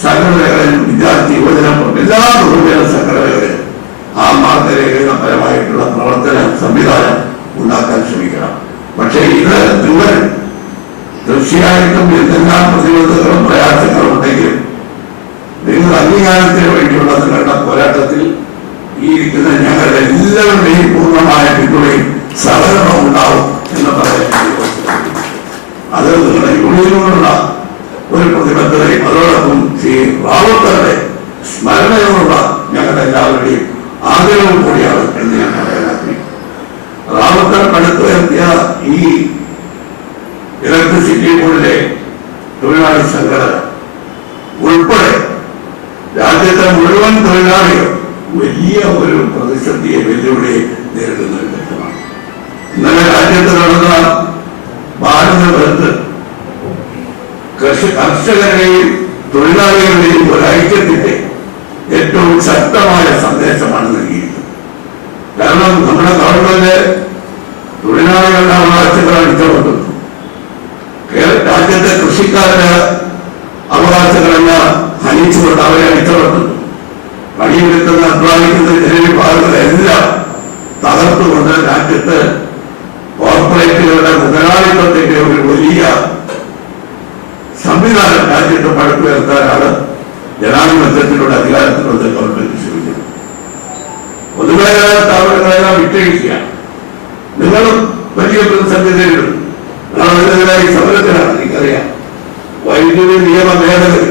സംഘടനകളിലും വിദ്യാർത്ഥി യുവജന എല്ലാ പൊതുജന സംഘടനകളിലും ആ മാർഗരേഖപരമായിട്ടുള്ള പ്രവർത്തന സംവിധാനം ഉണ്ടാക്കാൻ ശ്രമിക്കണം. പക്ഷേ ഇത് നിങ്ങൾ തീർച്ചയായിട്ടും എന്തെല്ലാം പ്രതിബദ്ധതകളും പ്രയാസങ്ങളും ഉണ്ടെങ്കിലും നിങ്ങൾ അംഗീകാരത്തിന് വേണ്ടിയുള്ള നിങ്ങളുടെ പോരാട്ടത്തിൽ ഈ ഇരിക്കുന്ന ഞങ്ങളുടെ എല്ലാവരുടെയും പൂർണ്ണമായ പിന്തുണയും സഹകരണവും ഉണ്ടാവും എന്ന് പറയാൻ അത് നിങ്ങളുടെ യൂണിയനോടുള്ള ഒരു പ്രതിബദ്ധതയും അതോടൊപ്പം ശ്രീ റാവത്തറുടെ സ്മരണയോടുള്ള ഞങ്ങളുടെ എല്ലാവരുടെയും ആഗ്രഹവും കൂടിയാണ് എന്ന് ഞാൻ പറയാൻ ആഗ്രഹിക്കുന്നു. റാവത്തർ പടുത്തുയർത്തിയ ഈ ഇലക്ട്രിസിറ്റി ബോർഡിലെ തൊഴിലാളി സംഘടന ഉൾപ്പെടെ രാജ്യത്തെ മുഴുവൻ തൊഴിലാളികൾ വലിയ ഒരു പ്രതിസന്ധിയെ വെല്ലുവിളിയെ നേരിടുന്ന ഒരു ഘട്ടമാണ്. ഇന്നലെ രാജ്യത്ത് നടന്ന ഭാരത ബന്ദ് കർഷകരുടെയും തൊഴിലാളികളുടെയും ഒരു ഐക്യത്തിന്റെ ഏറ്റവും ശക്തമായ സന്ദേശമാണ് നൽകിയിരിക്കുന്നത്. കാരണം നമ്മുടെ ഗവൺമെന്റ് തൊഴിലാളികളുടെ അവകാശങ്ങൾ അടിച്ചമർത്തുന്നു. രാജ്യത്തെ കൃഷിക്കാരുടെ അവകാശങ്ങളെല്ലാം ഹനിച്ചുകൊണ്ട് അവരെ അടിച്ചമർത്തുന്നു. പണിയെടുക്കുന്ന അധ്വാനിക്കുന്ന ജനവിഭാഗങ്ങളെല്ലാം തകർത്തുകൊണ്ട് രാജ്യത്ത് കോർപ്പറേറ്റുകളുടെ മുതലാളിത്തത്തിന്റെ ഒരു വലിയ സംവിധാനം രാജ്യത്ത് പടുത്തുയർത്താനാണ് ജനാധിപത്യത്തിലൂടെ അധികാരത്തിലൂടെ ഗവൺമെന്റ് ശ്രമിക്കുന്നത്. പൊതുമേഖലാ സ്ഥാപനങ്ങളെല്ലാം വിട്ടഴിക്കുകയാണ്. നിങ്ങളും വലിയ പ്രതിസന്ധി നേരിടും. അതിനെതിരായി സമരത്തിലാണ്. എനിക്കറിയാം വൈദ്യുതി നിയമ ഭേദഗതി,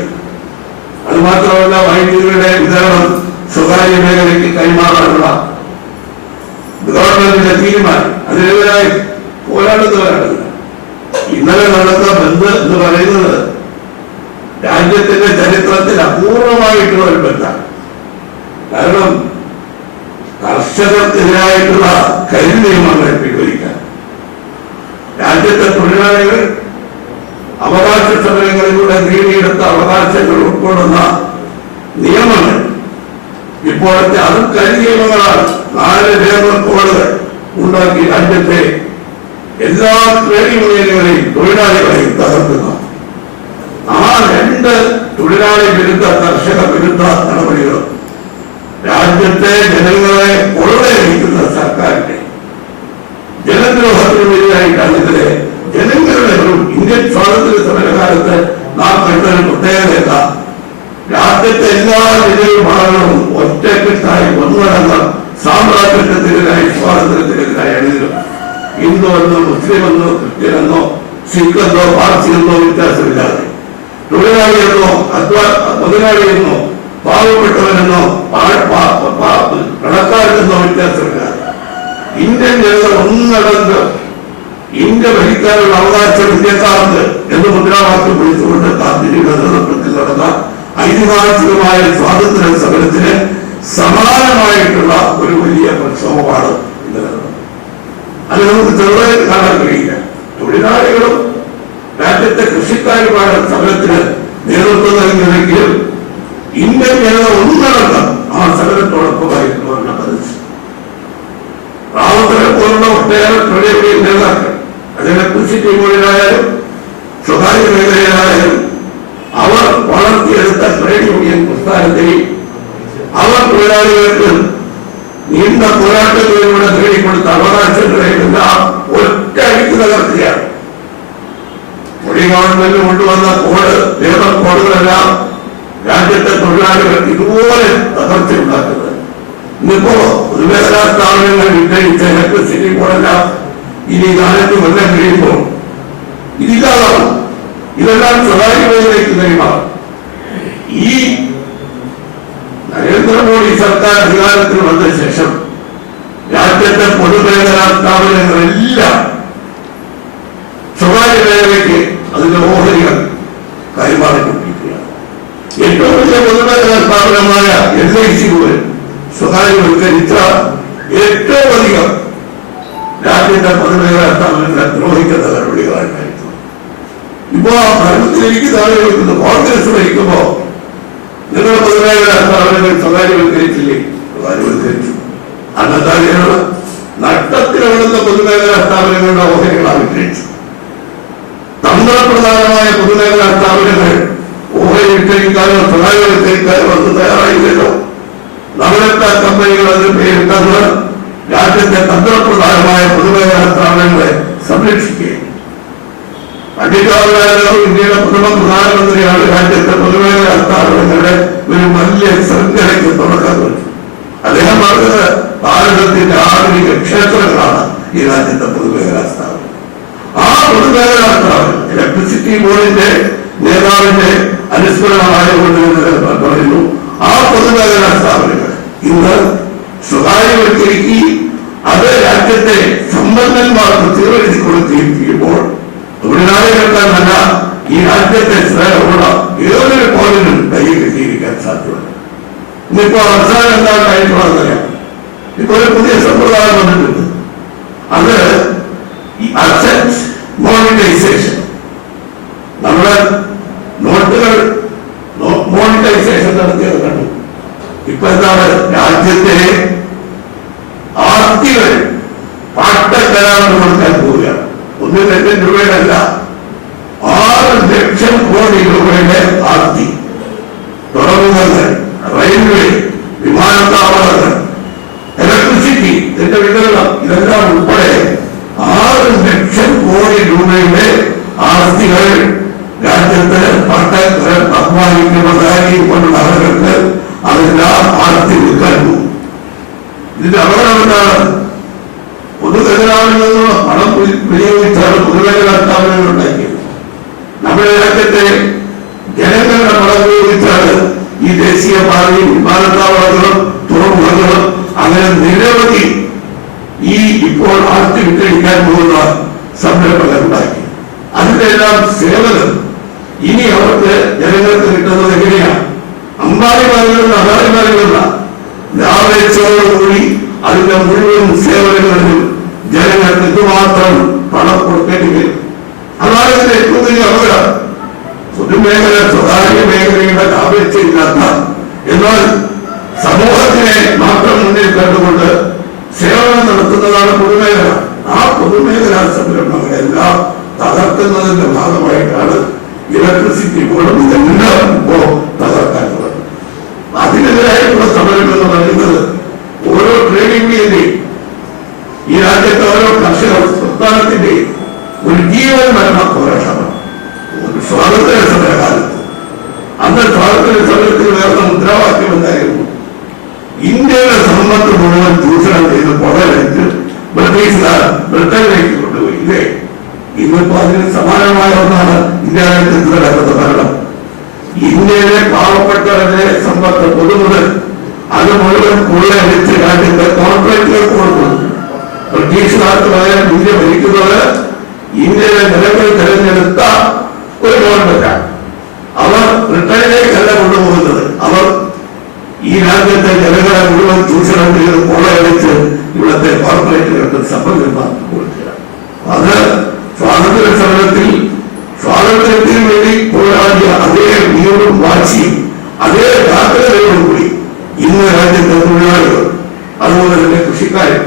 അതുമാത്രമല്ല വൈദ്യുതിയുടെ വിതരണം സ്വകാര്യ മേഖലയ്ക്ക് കൈമാറാനുള്ള ഗവൺമെന്റിന്റെ തീരുമാനം, അതിനെതിരായി പോരാടുന്നവരാണ്. ഇന്നലെ നടന്ന ബന്ദ് എന്ന് പറയുന്നത് രാജ്യത്തിന്റെ ചരിത്രത്തിൽ അപൂർവമായിട്ടുള്ള ഒരു ബന്ധാണ്. കാരണം കർഷകർക്കെതിരായിട്ടുള്ള കരിൽ നിയമങ്ങൾ പിൻവലിക്കാൻ രാജ്യത്തെ തൊഴിലാളികൾ അവകാശ സമരങ്ങളിലൂടെ നേടിയെടുത്ത അവകാശങ്ങൾ ഉൾക്കൊള്ളുന്ന നിയമങ്ങൾ ഇപ്പോഴത്തെ അതും കരിനിയമങ്ങളാണ്. 4 ലേബർ കോഡുകൾ ഉണ്ടാക്കി രാജ്യത്തെ എല്ലാ ട്രേഡ് യൂണിയനുകളെയും തൊഴിലാളികളെയും തകർക്കുന്നു. ആ 2 തൊഴിലാളി വിരുദ്ധ കർഷക വിരുദ്ധ നടപടികളും രാജ്യത്തെ ജനങ്ങളെ കൊള്ളയടിക്കുന്ന സർക്കാരിന്റെ ജനദ്രോഹത്തിനെതിരായിട്ടാണ് ഇതിലെ ജനങ്ങളുടെ ഒരു ഇന്ത്യൻ സ്വാതന്ത്ര്യ സമരകാലത്ത് നാം കണ്ടൊരു പ്രത്യേകത. രാജ്യത്തെ എല്ലാ ജനവിഭാഗങ്ങളും ഒറ്റക്കെട്ടായി ഒന്നടങ്കം സാമ്രാജ്യത്വത്തിനെതിരായി സ്വാതന്ത്ര്യത്തിനെതിരായി അണിനിരും. ഹിന്ദു എന്നോ മുസ്ലിം എന്നോ ക്രിസ്ത്യൻ എന്നോ സിഖ് എന്നോ പാർസി എന്നോ വ്യത്യാസമില്ലാതെ, തൊഴിലാളിയെന്നോ മുതലാളിയെന്നോ പാവപ്പെട്ടവനെന്നോ കടക്കാരനെന്നോ വ്യത്യാസമില്ലാതെ ഇന്ത്യൻ ജനത ഒന്നടങ്കം ഇന്ത്യ ഭരിക്കാനുള്ള അവകാശം ഇന്ത്യക്കാർക്ക് എന്ന് മുദ്രാവാക്യം വിളിച്ചുകൊണ്ട് ഗാന്ധിജിയുടെ നേതൃത്വത്തിൽ നടന്ന ഐതിഹാസികമായ സ്വാതന്ത്ര്യ സമരത്തിന് സമാനമായിട്ടുള്ള ഒരു വലിയ പ്രക്ഷോഭമാണ് ഇന്ന് നടന്നത്. അത് നമുക്ക് ചെറുതായിട്ട് കാണാൻ കഴിയില്ല. തൊഴിലാളികളും രാജ്യത്തെ കൃഷിക്കാരുമാണ് സമരത്തിന് നേതൃത്വം നൽകിയതെങ്കിലും ഇന്ത്യൻ ജനത ഒന്നടങ്കം ആ സമരത്തോടൊപ്പമായിട്ടുള്ള പതിച്ചു. റാവത്തറെ പോലുള്ള ഒട്ടേറെ തൊഴിൽ നേതാക്കൾ ഇലക്ട്രിസിറ്റി ബോർഡിലായാലും സ്വകാര്യ മേഖലയിലായാലും അവർ വളർത്തിയെടുത്ത ട്രേഡ് യൂണിയൻ പ്രസ്ഥാനത്തെയും അവർ തൊഴിലാളികൾക്ക് നീണ്ട പോരാട്ടങ്ങളിലൂടെ നേടിക്കൊടുത്ത അവകാശങ്ങളെയെല്ലാം ഒറ്റ അടിക്ക് തകർക്കുകയാണ്. മൊഴി ഗവൺമെന്റ് കൊണ്ടുവന്ന ലേബർ കോഡുകളെല്ലാം രാജ്യത്തെ തൊഴിലാളികൾക്ക് ഇതുപോലെ തകർച്ചയുണ്ടാക്കുന്നത്. ഇന്നിപ്പോ പൊതുമേഖലാ സ്ഥാപനങ്ങൾ വിറ്റഴിച്ച ഇലക്ട്രിസിറ്റി ബോർഡെല്ലാം ഇനി 4 കൊല്ലം കഴിയുമ്പോൾ ഇതില്ലാതാവും. ഇതെല്ലാം സ്വകാര്യ മേഖലയ്ക്ക് കൈമാറും. ഈ നരേന്ദ്രമോദി സർക്കാർ അധികാരത്തിൽ വന്ന ശേഷം രാജ്യത്തെ പൊതുമേഖലാ സ്ഥാപനങ്ങളെല്ലാം സ്വകാര്യ മേഖലയ്ക്ക് അതിന്റെ ഓഹരികൾ കൈമാറിക്കൊണ്ടിരിക്കുകയാണ്. ഏറ്റവും വലിയ പൊതുമേഖലാ സ്ഥാപനമായ LIC പോലും സ്വകാര്യവൽക്കരിച്ച ഏറ്റവും അധികം രാജ്യത്തെ പൊതുമേഖലാ സ്ഥാപനങ്ങളെ ദ്രോഹിക്കുന്ന നടപടികളായിട്ടായിരുന്നു. ഇപ്പോ ഭരണത്തിലിരിക്കുന്ന ആളുകൾക്ക് കോൺഗ്രസ് ഭരിക്കുമ്പോ നിങ്ങളുടെ പൊതുമേഖലാ സ്ഥാപനങ്ങൾ സ്വകാര്യവൽക്കരിച്ചില്ലേ? സ്വകാര്യവൽക്കരിച്ചു. അതെന്താ ചെയ്യണം? നഷ്ടത്തിലവിടുന്ന പൊതുമേഖലാ സ്ഥാപനങ്ങളുടെ ഓഹരികളാണ് വിറ്റഴിച്ചു. തന്ത്രപ്രധാനമായ പൊതുമേഖലാ സ്ഥാപനങ്ങൾ ഓഹരി വിറ്റഴിക്കാനോ സ്വകാര്യവൽക്കരിക്കാനോ അത് തയ്യാറായില്ലല്ലോ. നഗരത്താ കമ്പനികൾ അതിന് പേരിട്ടത് രാജ്യത്തെ തന്ത്രപ്രധാനമായ പൊതുമേഖലാ സ്ഥാപനങ്ങളെ സംരക്ഷിക്കുകയും അധികാരികളോ ഇന്ത്യയുടെ പ്രഥമ പ്രധാനമന്ത്രിയാണ് രാജ്യത്തെ പൊതുമേഖലാ സ്ഥാപനങ്ങളുടെ ഒരു വലിയ ശൃംഖലയ്ക്ക് തുടക്കം കുറിച്ചു. അദ്ദേഹം പറഞ്ഞത് ഭാരതത്തിന്റെ ആധുനിക ക്ഷേത്രങ്ങളാണ് ഈ രാജ്യത്തെ പൊതുമേഖലാ സ്ഥാപനം. ആ പൊതുമേഖലാ സ്ഥാപനം ഇലക്ട്രിസിറ്റി ബോർഡിന്റെ നേതാവിന്റെ അനുസ്മരണമായതുകൊണ്ട് പറയുന്നു, ആ പൊതുമേഖലാ സ്ഥാപനങ്ങൾ ഇന്ന് സ്വകാര്യവൽക്കരിക്കുകയും അത് രാജ്യത്തെ സമ്പന്നന്മാർക്ക് തീർച്ചയായി കൊടുക്കുകയും ചെയ്യുമ്പോൾ തൊഴിലാളികൾക്കെന്നല്ല ഈ രാജ്യത്തെ ശ്രേയമുള്ള ഏതൊരു പോലിനും കയ്യിൽ കിട്ടിയിരിക്കാൻ സാധ്യതയുണ്ട്. ഇന്നിപ്പോ അവസാനം എന്താണ് കഴിഞ്ഞുള്ളതെന്നറിയാം. ഇപ്പൊ ഒരു പുതിയ സമ്പ്രദായം വന്നിട്ടുണ്ട്. അത് ഈ അസറ്റ് മോണിറ്റൈസേഷൻ. നമ്മുടെ നോട്ടുകൾ മോണിറ്റൈസേഷൻ നടത്തിയത് കണ്ടു. ഇപ്പൊ എന്താണ്? രാജ്യത്തെ ആസ്തികൾ പാട്ടക്കരാറിന് കൊടുക്കാൻ പോവുകയാണ്. 1 ലക്ഷം രൂപയുടെ അല്ല, 6 ലക്ഷം കോടി രൂപയുടെ ആസ്തി. തുറമുഖങ്ങൾ, റെയിൽവേ, വിമാനത്താവളങ്ങൾ, ഇലക്ട്രിസിറ്റി, ഇതിന്റെ വിതരണം, ഇതെല്ലാം ഉൾപ്പെടെ 6 ലക്ഷം കോടി രൂപയുടെ ആസ്തികൾ രാജ്യത്ത് പട്ടക്കരം അഭിമാനിക്കുന്നതായിട്ടുള്ള ആളുകൾക്ക് അതെല്ലാം ആസ്തി വിൽക്കാൻ പോകും. ഇതിന്റെ അപകടം എന്താണ്? പൊതുഖജനാവിൽ നിന്ന് പണം വിനിയോഗിച്ചാണ് പൊതുമേഖലാ സ്ഥാപനങ്ങൾ ഉണ്ടാക്കിയത്. നമ്മുടെ രാജ്യത്തെ ജനങ്ങളുടെ പണം ഉപയോഗിച്ചാണ് ഈ ദേശീയ പാതയും വിമാനത്താവളങ്ങളും തുറമുഖങ്ങളും അങ്ങനെ നിരവധി ഈ ഇപ്പോൾ ആസ്തി വിറ്റഴിക്കാൻ പോകുന്ന സംരംഭങ്ങൾ ഉണ്ടാക്കി. അതിന്റെ എല്ലാം സേവനം ഇനി അവർക്ക് ജനങ്ങൾക്ക് കിട്ടുന്നത് എങ്ങനെയാണ്? അമ്പാടിമാരുള്ള അദാനിമാരുള്ള ലാഭേച്ഛയോടുകൂടി അതിന്റെ മുഴുവൻ സേവനങ്ങളിലും ജനങ്ങൾക്ക് ഇതുമാത്രം പണം കൊടുക്കേണ്ടി വരും. അതാണ് ഇതിന്റെ ഏറ്റവും വലിയ അപകടം. പൊതുമേഖല സ്വകാര്യ മേഖലയുടെ ലാഭേച്ഛയില്ലാത്ത എന്നാൽ സമൂഹത്തിനെ മാത്രം മുന്നിൽ കണ്ടുകൊണ്ട് സേവനം നടത്തുന്നതാണ് പൊതുമേഖല. ആ പൊതുമേഖലാ സംരംഭങ്ങളെല്ലാം തകർക്കുന്നതിന്റെ ഭാഗമായിട്ടാണ് ഇലക്ട്രിസിറ്റി ബോർഡും ഇതെല്ലാം ഇപ്പോ തകർക്കാൻ തുടങ്ങുന്നത്. അതിനെതിരായിട്ടുള്ള സമരം എന്ന് പറയുന്നത് ഓരോ ട്രേഡ് യൂണിയന്റെയും ഈ രാജ്യത്തെ ഓരോ കർഷക പ്രസ്ഥാനത്തിന്റെയും ഒരു ജീവൻ മരണ പോരാട്ടമാണ്. ഒരു സ്വാതന്ത്ര്യ സമരകാലത്ത് അന്ന് സ്വാതന്ത്ര്യ സമരത്തിൽ ഉയർന്ന മുദ്രാവാക്യം എന്തായിരുന്നു? ഇന്ത്യയുടെ സമ്പത്ത് മുഴുവൻ ചൂഷണം ചെയ്ത് പുറകെടുത്ത് ബ്രിട്ടീഷുകാർ ബ്രിട്ടനിലേക്ക് കൊണ്ടുപോയി. ഇല്ലേ? ഇന്നിപ്പോ അതിന് സമാനമായ ഒന്നാണ് ഇന്ത്യ രാജ്യത്ത് നടക്കുന്ന ഭരണം. ഇന്ത്യയിലെ പാവപ്പെട്ടവരുടെ സമ്പത്ത് പൊതുമുതൽ അത് മുഴുവൻ കൊള്ളയടിച്ച് രാജ്യത്തെ കോർപ്പറേറ്റുകൾക്ക് കൊടുക്കുന്നു. ബ്രിട്ടീഷുകാർക്ക് പകരം ഇന്ത്യ ഭരിക്കുന്നത് ഇന്ത്യയിലെ ജനങ്ങൾ തെരഞ്ഞെടുത്ത ഒരു ഗവൺമെന്റാണ്. അവർ ബ്രിട്ടനിലേക്കല്ല കൊണ്ടുപോകുന്നത്. അവർ ഈ രാജ്യത്തെ ജനങ്ങളെ മുഴുവൻ ചൂഷണം ചെയ്ത് കൊള്ളയടിച്ച് ഇവിടുത്തെ കോർപ്പറേറ്റുകൾക്ക് സമ്പന്നമാക്കി കൊടുക്കുകയാണ്. അത് സ്വാതന്ത്ര്യ സമരത്തിൽ സ്വാതന്ത്ര്യത്തിന് വേണ്ടി പോരാടിയ അതേ വീറും വാശിയും അതേ ജാഗ്രതയോടും കൂടി ഇന്ന് രാജ്യത്തെ തൊഴിലാളികൾ അതുപോലെ തന്നെ കൃഷിക്കാരും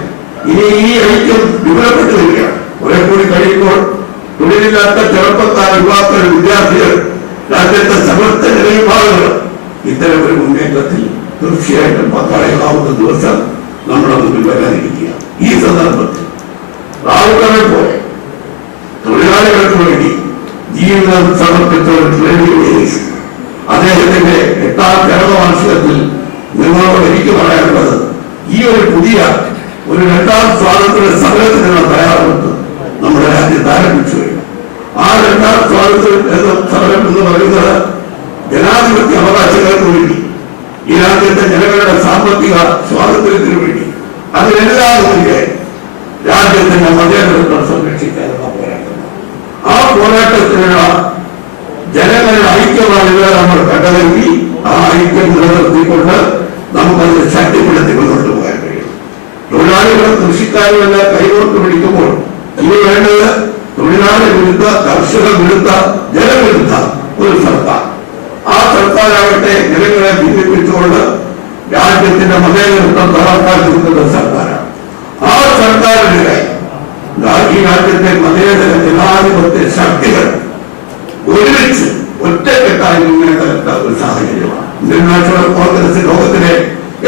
ഇനി ഈ ഐക്യം വിപുലപ്പെട്ടു വരികയാണ്. കുറെ കൂടി കഴിയുമ്പോൾ തൊഴിലില്ലാത്ത ചെറുപ്പക്കാർ, യുവാക്കൾ, വിദ്യാർത്ഥികൾ, രാജ്യത്തെ സമസ്ത ജനവിഭാഗങ്ങൾ ഇത്തരം ഒരു മുന്നേറ്റത്തിൽ തീർച്ചയായിട്ടും പങ്കാളികളാവുന്ന ദിവസം നമ്മുടെ മുന്നിൽ വരാനിരിക്കുക. ഈ സന്ദർഭത്തിൽ റാവുകളെ പോലെ തൊഴിലാളികൾക്ക് വേണ്ടി ജീവിതം സമർപ്പിച്ച ഒരു ട്രേഡ് യൂണിയനിസ്റ്റ് അദ്ദേഹത്തിന്റെ 8ാം ചരമവാർഷികത്തിൽ നിങ്ങളോട് എനിക്ക് പറയാനുള്ളത്, ഈ ഒരു പുതിയ ഒരു 2ാം സ്വാതന്ത്ര്യ സമരത്തിനുള്ള തയ്യാറെടുപ്പ് നമ്മുടെ രാജ്യത്ത് ആരംഭിച്ചു കഴിഞ്ഞു. ആ 2ാം സ്വാതന്ത്ര്യ സമരം എന്ന് പറയുന്നത് ജനാധിപത്യ അവകാശങ്ങൾക്ക് വേണ്ടി, ഈ രാജ്യത്തെ ജനങ്ങളുടെ സാമ്പത്തിക സ്വാതന്ത്ര്യത്തിന് വേണ്ടി, അതിനെല്ലാം മുന്നിലെ രാജ്യത്തിന്റെ മതേതരത്വം സംരക്ഷിക്കാനുള്ള പോരാട്ടമാണ്. ആ പോരാട്ടത്തിനുള്ള ജനങ്ങളുടെ ഐക്യമാണ് ഇവരെ നമ്മൾ കണ്ടതെങ്കിൽ ആ ഐക്യം നിലനിർത്തിക്കൊണ്ട് നമുക്കത് ശക്തിപ്പെടുത്തി മുന്നോട്ട് പോകാൻ കഴിയും. തൊഴിലാളികളും കൃഷിക്കാരും എല്ലാം കൈകോർത്ത് പിടിക്കുമ്പോൾ ഇനി വേണ്ടത് തൊഴിലാളി വിരുദ്ധ, കർഷക വിരുദ്ധ, ജനവിരുദ്ധ ഒരു സർക്കാർ. ആ സർക്കാരാകട്ടെ ജനങ്ങളെ ഭിന്നിപ്പിച്ചുകൊണ്ട് രാജ്യത്തിന്റെ മതേതരത്വം തകർക്കാൻ നിൽക്കുന്ന സർക്കാരാണ്. ആ സർക്കാരിനെതിരെ ഈ രാജ്യത്തെ മതേതര ജനാധിപത്യ ശക്തികൾ ഒരുമിച്ച് ഒറ്റക്കെട്ടായി മുന്നേറ്റ ഒരു സാഹചര്യമാണ്. ഇന്ത്യൻ നാഷണൽ കോൺഗ്രസ് ലോകത്തിലെ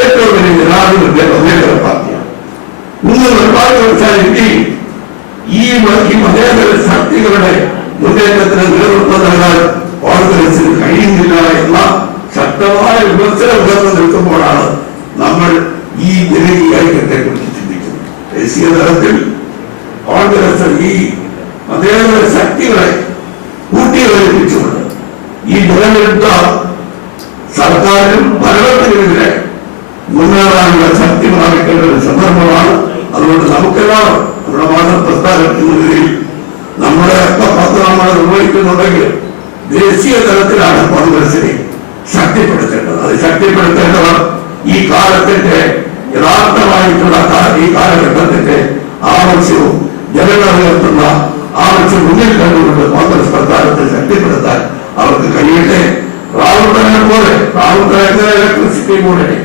ഏറ്റവും വലിയ ജനാധിപത്യ മതേതര പാർട്ടിയാണ്. നിങ്ങൾ നിർഭാഗ്യവശാൽ ഇന്ത്യയിൽ ഈ മതേതര ശക്തികളുടെ മുന്നേറ്റത്തിന് നേതൃത്വം നൽകാൻ കോൺഗ്രസിന് കഴിയുന്നില്ല എന്ന ശക്തമായ വിമർശനം ഉയർന്നു നിൽക്കുമ്പോഴാണ് നമ്മൾ ഈ ജനകീയ ഐക്യത്തെ കുറിച്ച് ചിന്തിക്കുന്നത്. ദേശീയ തലത്തിൽ കോൺഗ്രസ് ഈ മതേതര ശക്തികളെ കൂട്ടിയോജിപ്പിച്ചുകൊണ്ട് ഈ നിലനിൽത്ത സർക്കാരിനും ഭരണത്തിനുമെതിരെ മുന്നേറാനുള്ള ശക്തി പ്രാപിക്കേണ്ട ഒരു സന്ദർഭമാണ്. അതുകൊണ്ട് നമുക്കെല്ലാം നമ്മുടെ മാതൃപ്രസ്ഥാനത്തിനെതിരിൽ നമ്മുടെയൊക്കെ പത്ത് നമ്മൾ നിർവഹിക്കുന്നുണ്ടെങ്കിൽ ദേശീയ തലത്തിലാണ് കോൺഗ്രസിനെ ശക്തിപ്പെടുത്തേണ്ടത്. അത് ശക്തിപ്പെടുത്തേണ്ടവർ ഈ കാലത്തിന്റെ യഥാർത്ഥമായിട്ടുള്ള ഈ കാലഘട്ടത്തിന്റെ ആവശ്യവും ജനങ്ങൾ ഉയർത്തുന്ന ആവശ്യം മുന്നിൽ കണ്ടുകൊണ്ട് കോൺഗ്രസ് പ്രസ്ഥാനത്തെ ശക്തിപ്പെടുത്താൻ അവർക്ക് കഴിയട്ടെ. റാവുത്തനെ പോലെ ഇലക്ട്രിസിറ്റി ബോർഡിനെ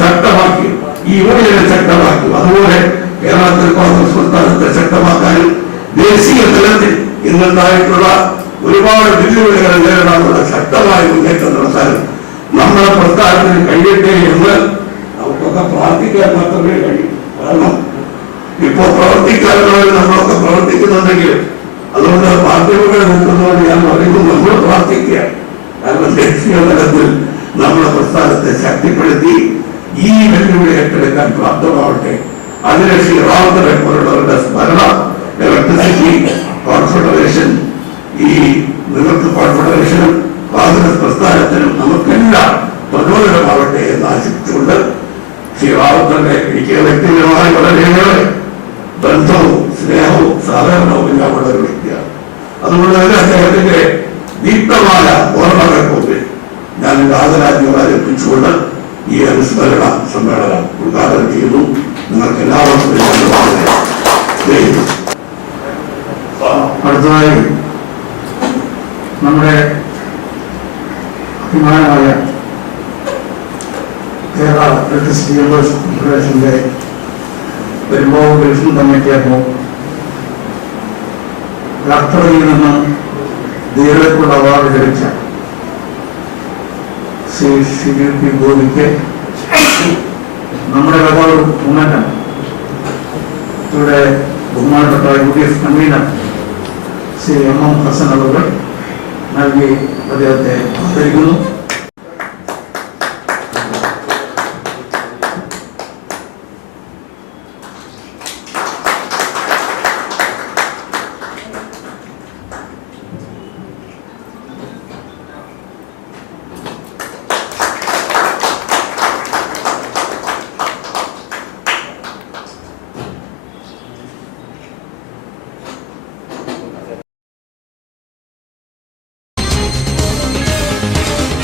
ശക്തമാക്കി, ഈ യൂണിയനെ ശക്തമാക്കി, അതുപോലെ കേരളത്തിൽ കോൺഗ്രസ് പ്രസ്ഥാനത്തെ ശക്തമാക്കാനും ദേശീയ തലത്തിൽ ഇന്നുണ്ടായിട്ടുള്ള ഒരുപാട് വെല്ലുവിളികളെ നേരിടാനുള്ള ശക്തമായ മുന്നേറ്റം നടത്താനും നമ്മുടെ പ്രസ്ഥാനത്തിന് കഴിയട്ടെ എന്ന് നമുക്കൊക്കെ പ്രാർത്ഥിക്കാൻ മാത്രമേ കഴിയൂ. കാരണം ഇപ്പോ പ്രവർത്തിക്കാനുള്ളവർ നമ്മളൊക്കെ പ്രവർത്തിക്കുന്നുണ്ടെങ്കിൽ അതുകൊണ്ട് മാധ്യമങ്ങൾ നിൽക്കുന്നതുകൊണ്ട് ഞാൻ പറയുന്നു, നമ്മൾ പ്രാർത്ഥിക്കുക. കാരണം ദേശീയ തലത്തിൽ നമ്മുടെ പ്രസ്ഥാനത്തെ ശക്തിപ്പെടുത്തി ഈ വെല്ലുവിളി ഏറ്റെടുക്കാൻ പ്രാപ്തമാവട്ടെ. അതിന് ശ്രീ റാവുത്തനെ പോലുള്ളവരുടെ സ്മരണ ഇലക്ട്രിസിറ്റി കോൺഫെഡറേഷൻ, ഈ നിവൃത്തി കോൺഫെഡറേഷനും കോൺഗ്രസ് പ്രസ്ഥാനത്തിനും നമുക്കെല്ലാം പ്രചോദനമാവട്ടെ എന്ന് ആശിച്ചുകൊണ്ട് ശ്രീ റാവുത്തന്റെ എനിക്ക് വ്യക്തിപരമായി വളരെയേറെ ബന്ധവും സ്നേഹവും സഹകരണവും എല്ലാം ഉള്ള ഒരു വ്യക്തിയാണ്. അതുകൊണ്ട് തന്നെ അദ്ദേഹത്തിന്റെ ദീപ്തമായ ഓർമ്മകൾക്ക് മുമ്പിൽ ഞാൻ ആദരാജ്ഞികൾ അർപ്പിച്ചുകൊണ്ട് ഈ അനുസ്മരണ സമ്മേളനം ഉദ്ഘാടനം ചെയ്യുന്നു. നിങ്ങൾക്ക് എല്ലാവർക്കും അടുത്തതായി നമ്മുടെ അഭിമാനമായ കേരള ഇലക്ട്രിസിറ്റി എംപ്ലോയീസ് കോർപ്പറേഷന്റെ വരുമ്പോൾ വെൽഫെയർ കമ്മിറ്റി അപ്പോൾ രാഷ്ട്രപതിയിൽ നിന്ന് ധീരതയ്ക്കുള്ള അവാർഡ് ലഭിച്ച ശ്രീ പി ഗോപിക്ക് നമ്മുടെ ഒരു മുന്നേറ്റം ഇവിടെ ബഹുമാനപ്പെട്ട UDF convener Shri MM Hasan അവർ നൽകി അദ്ദേഹത്തെ ആദരിക്കുന്നു.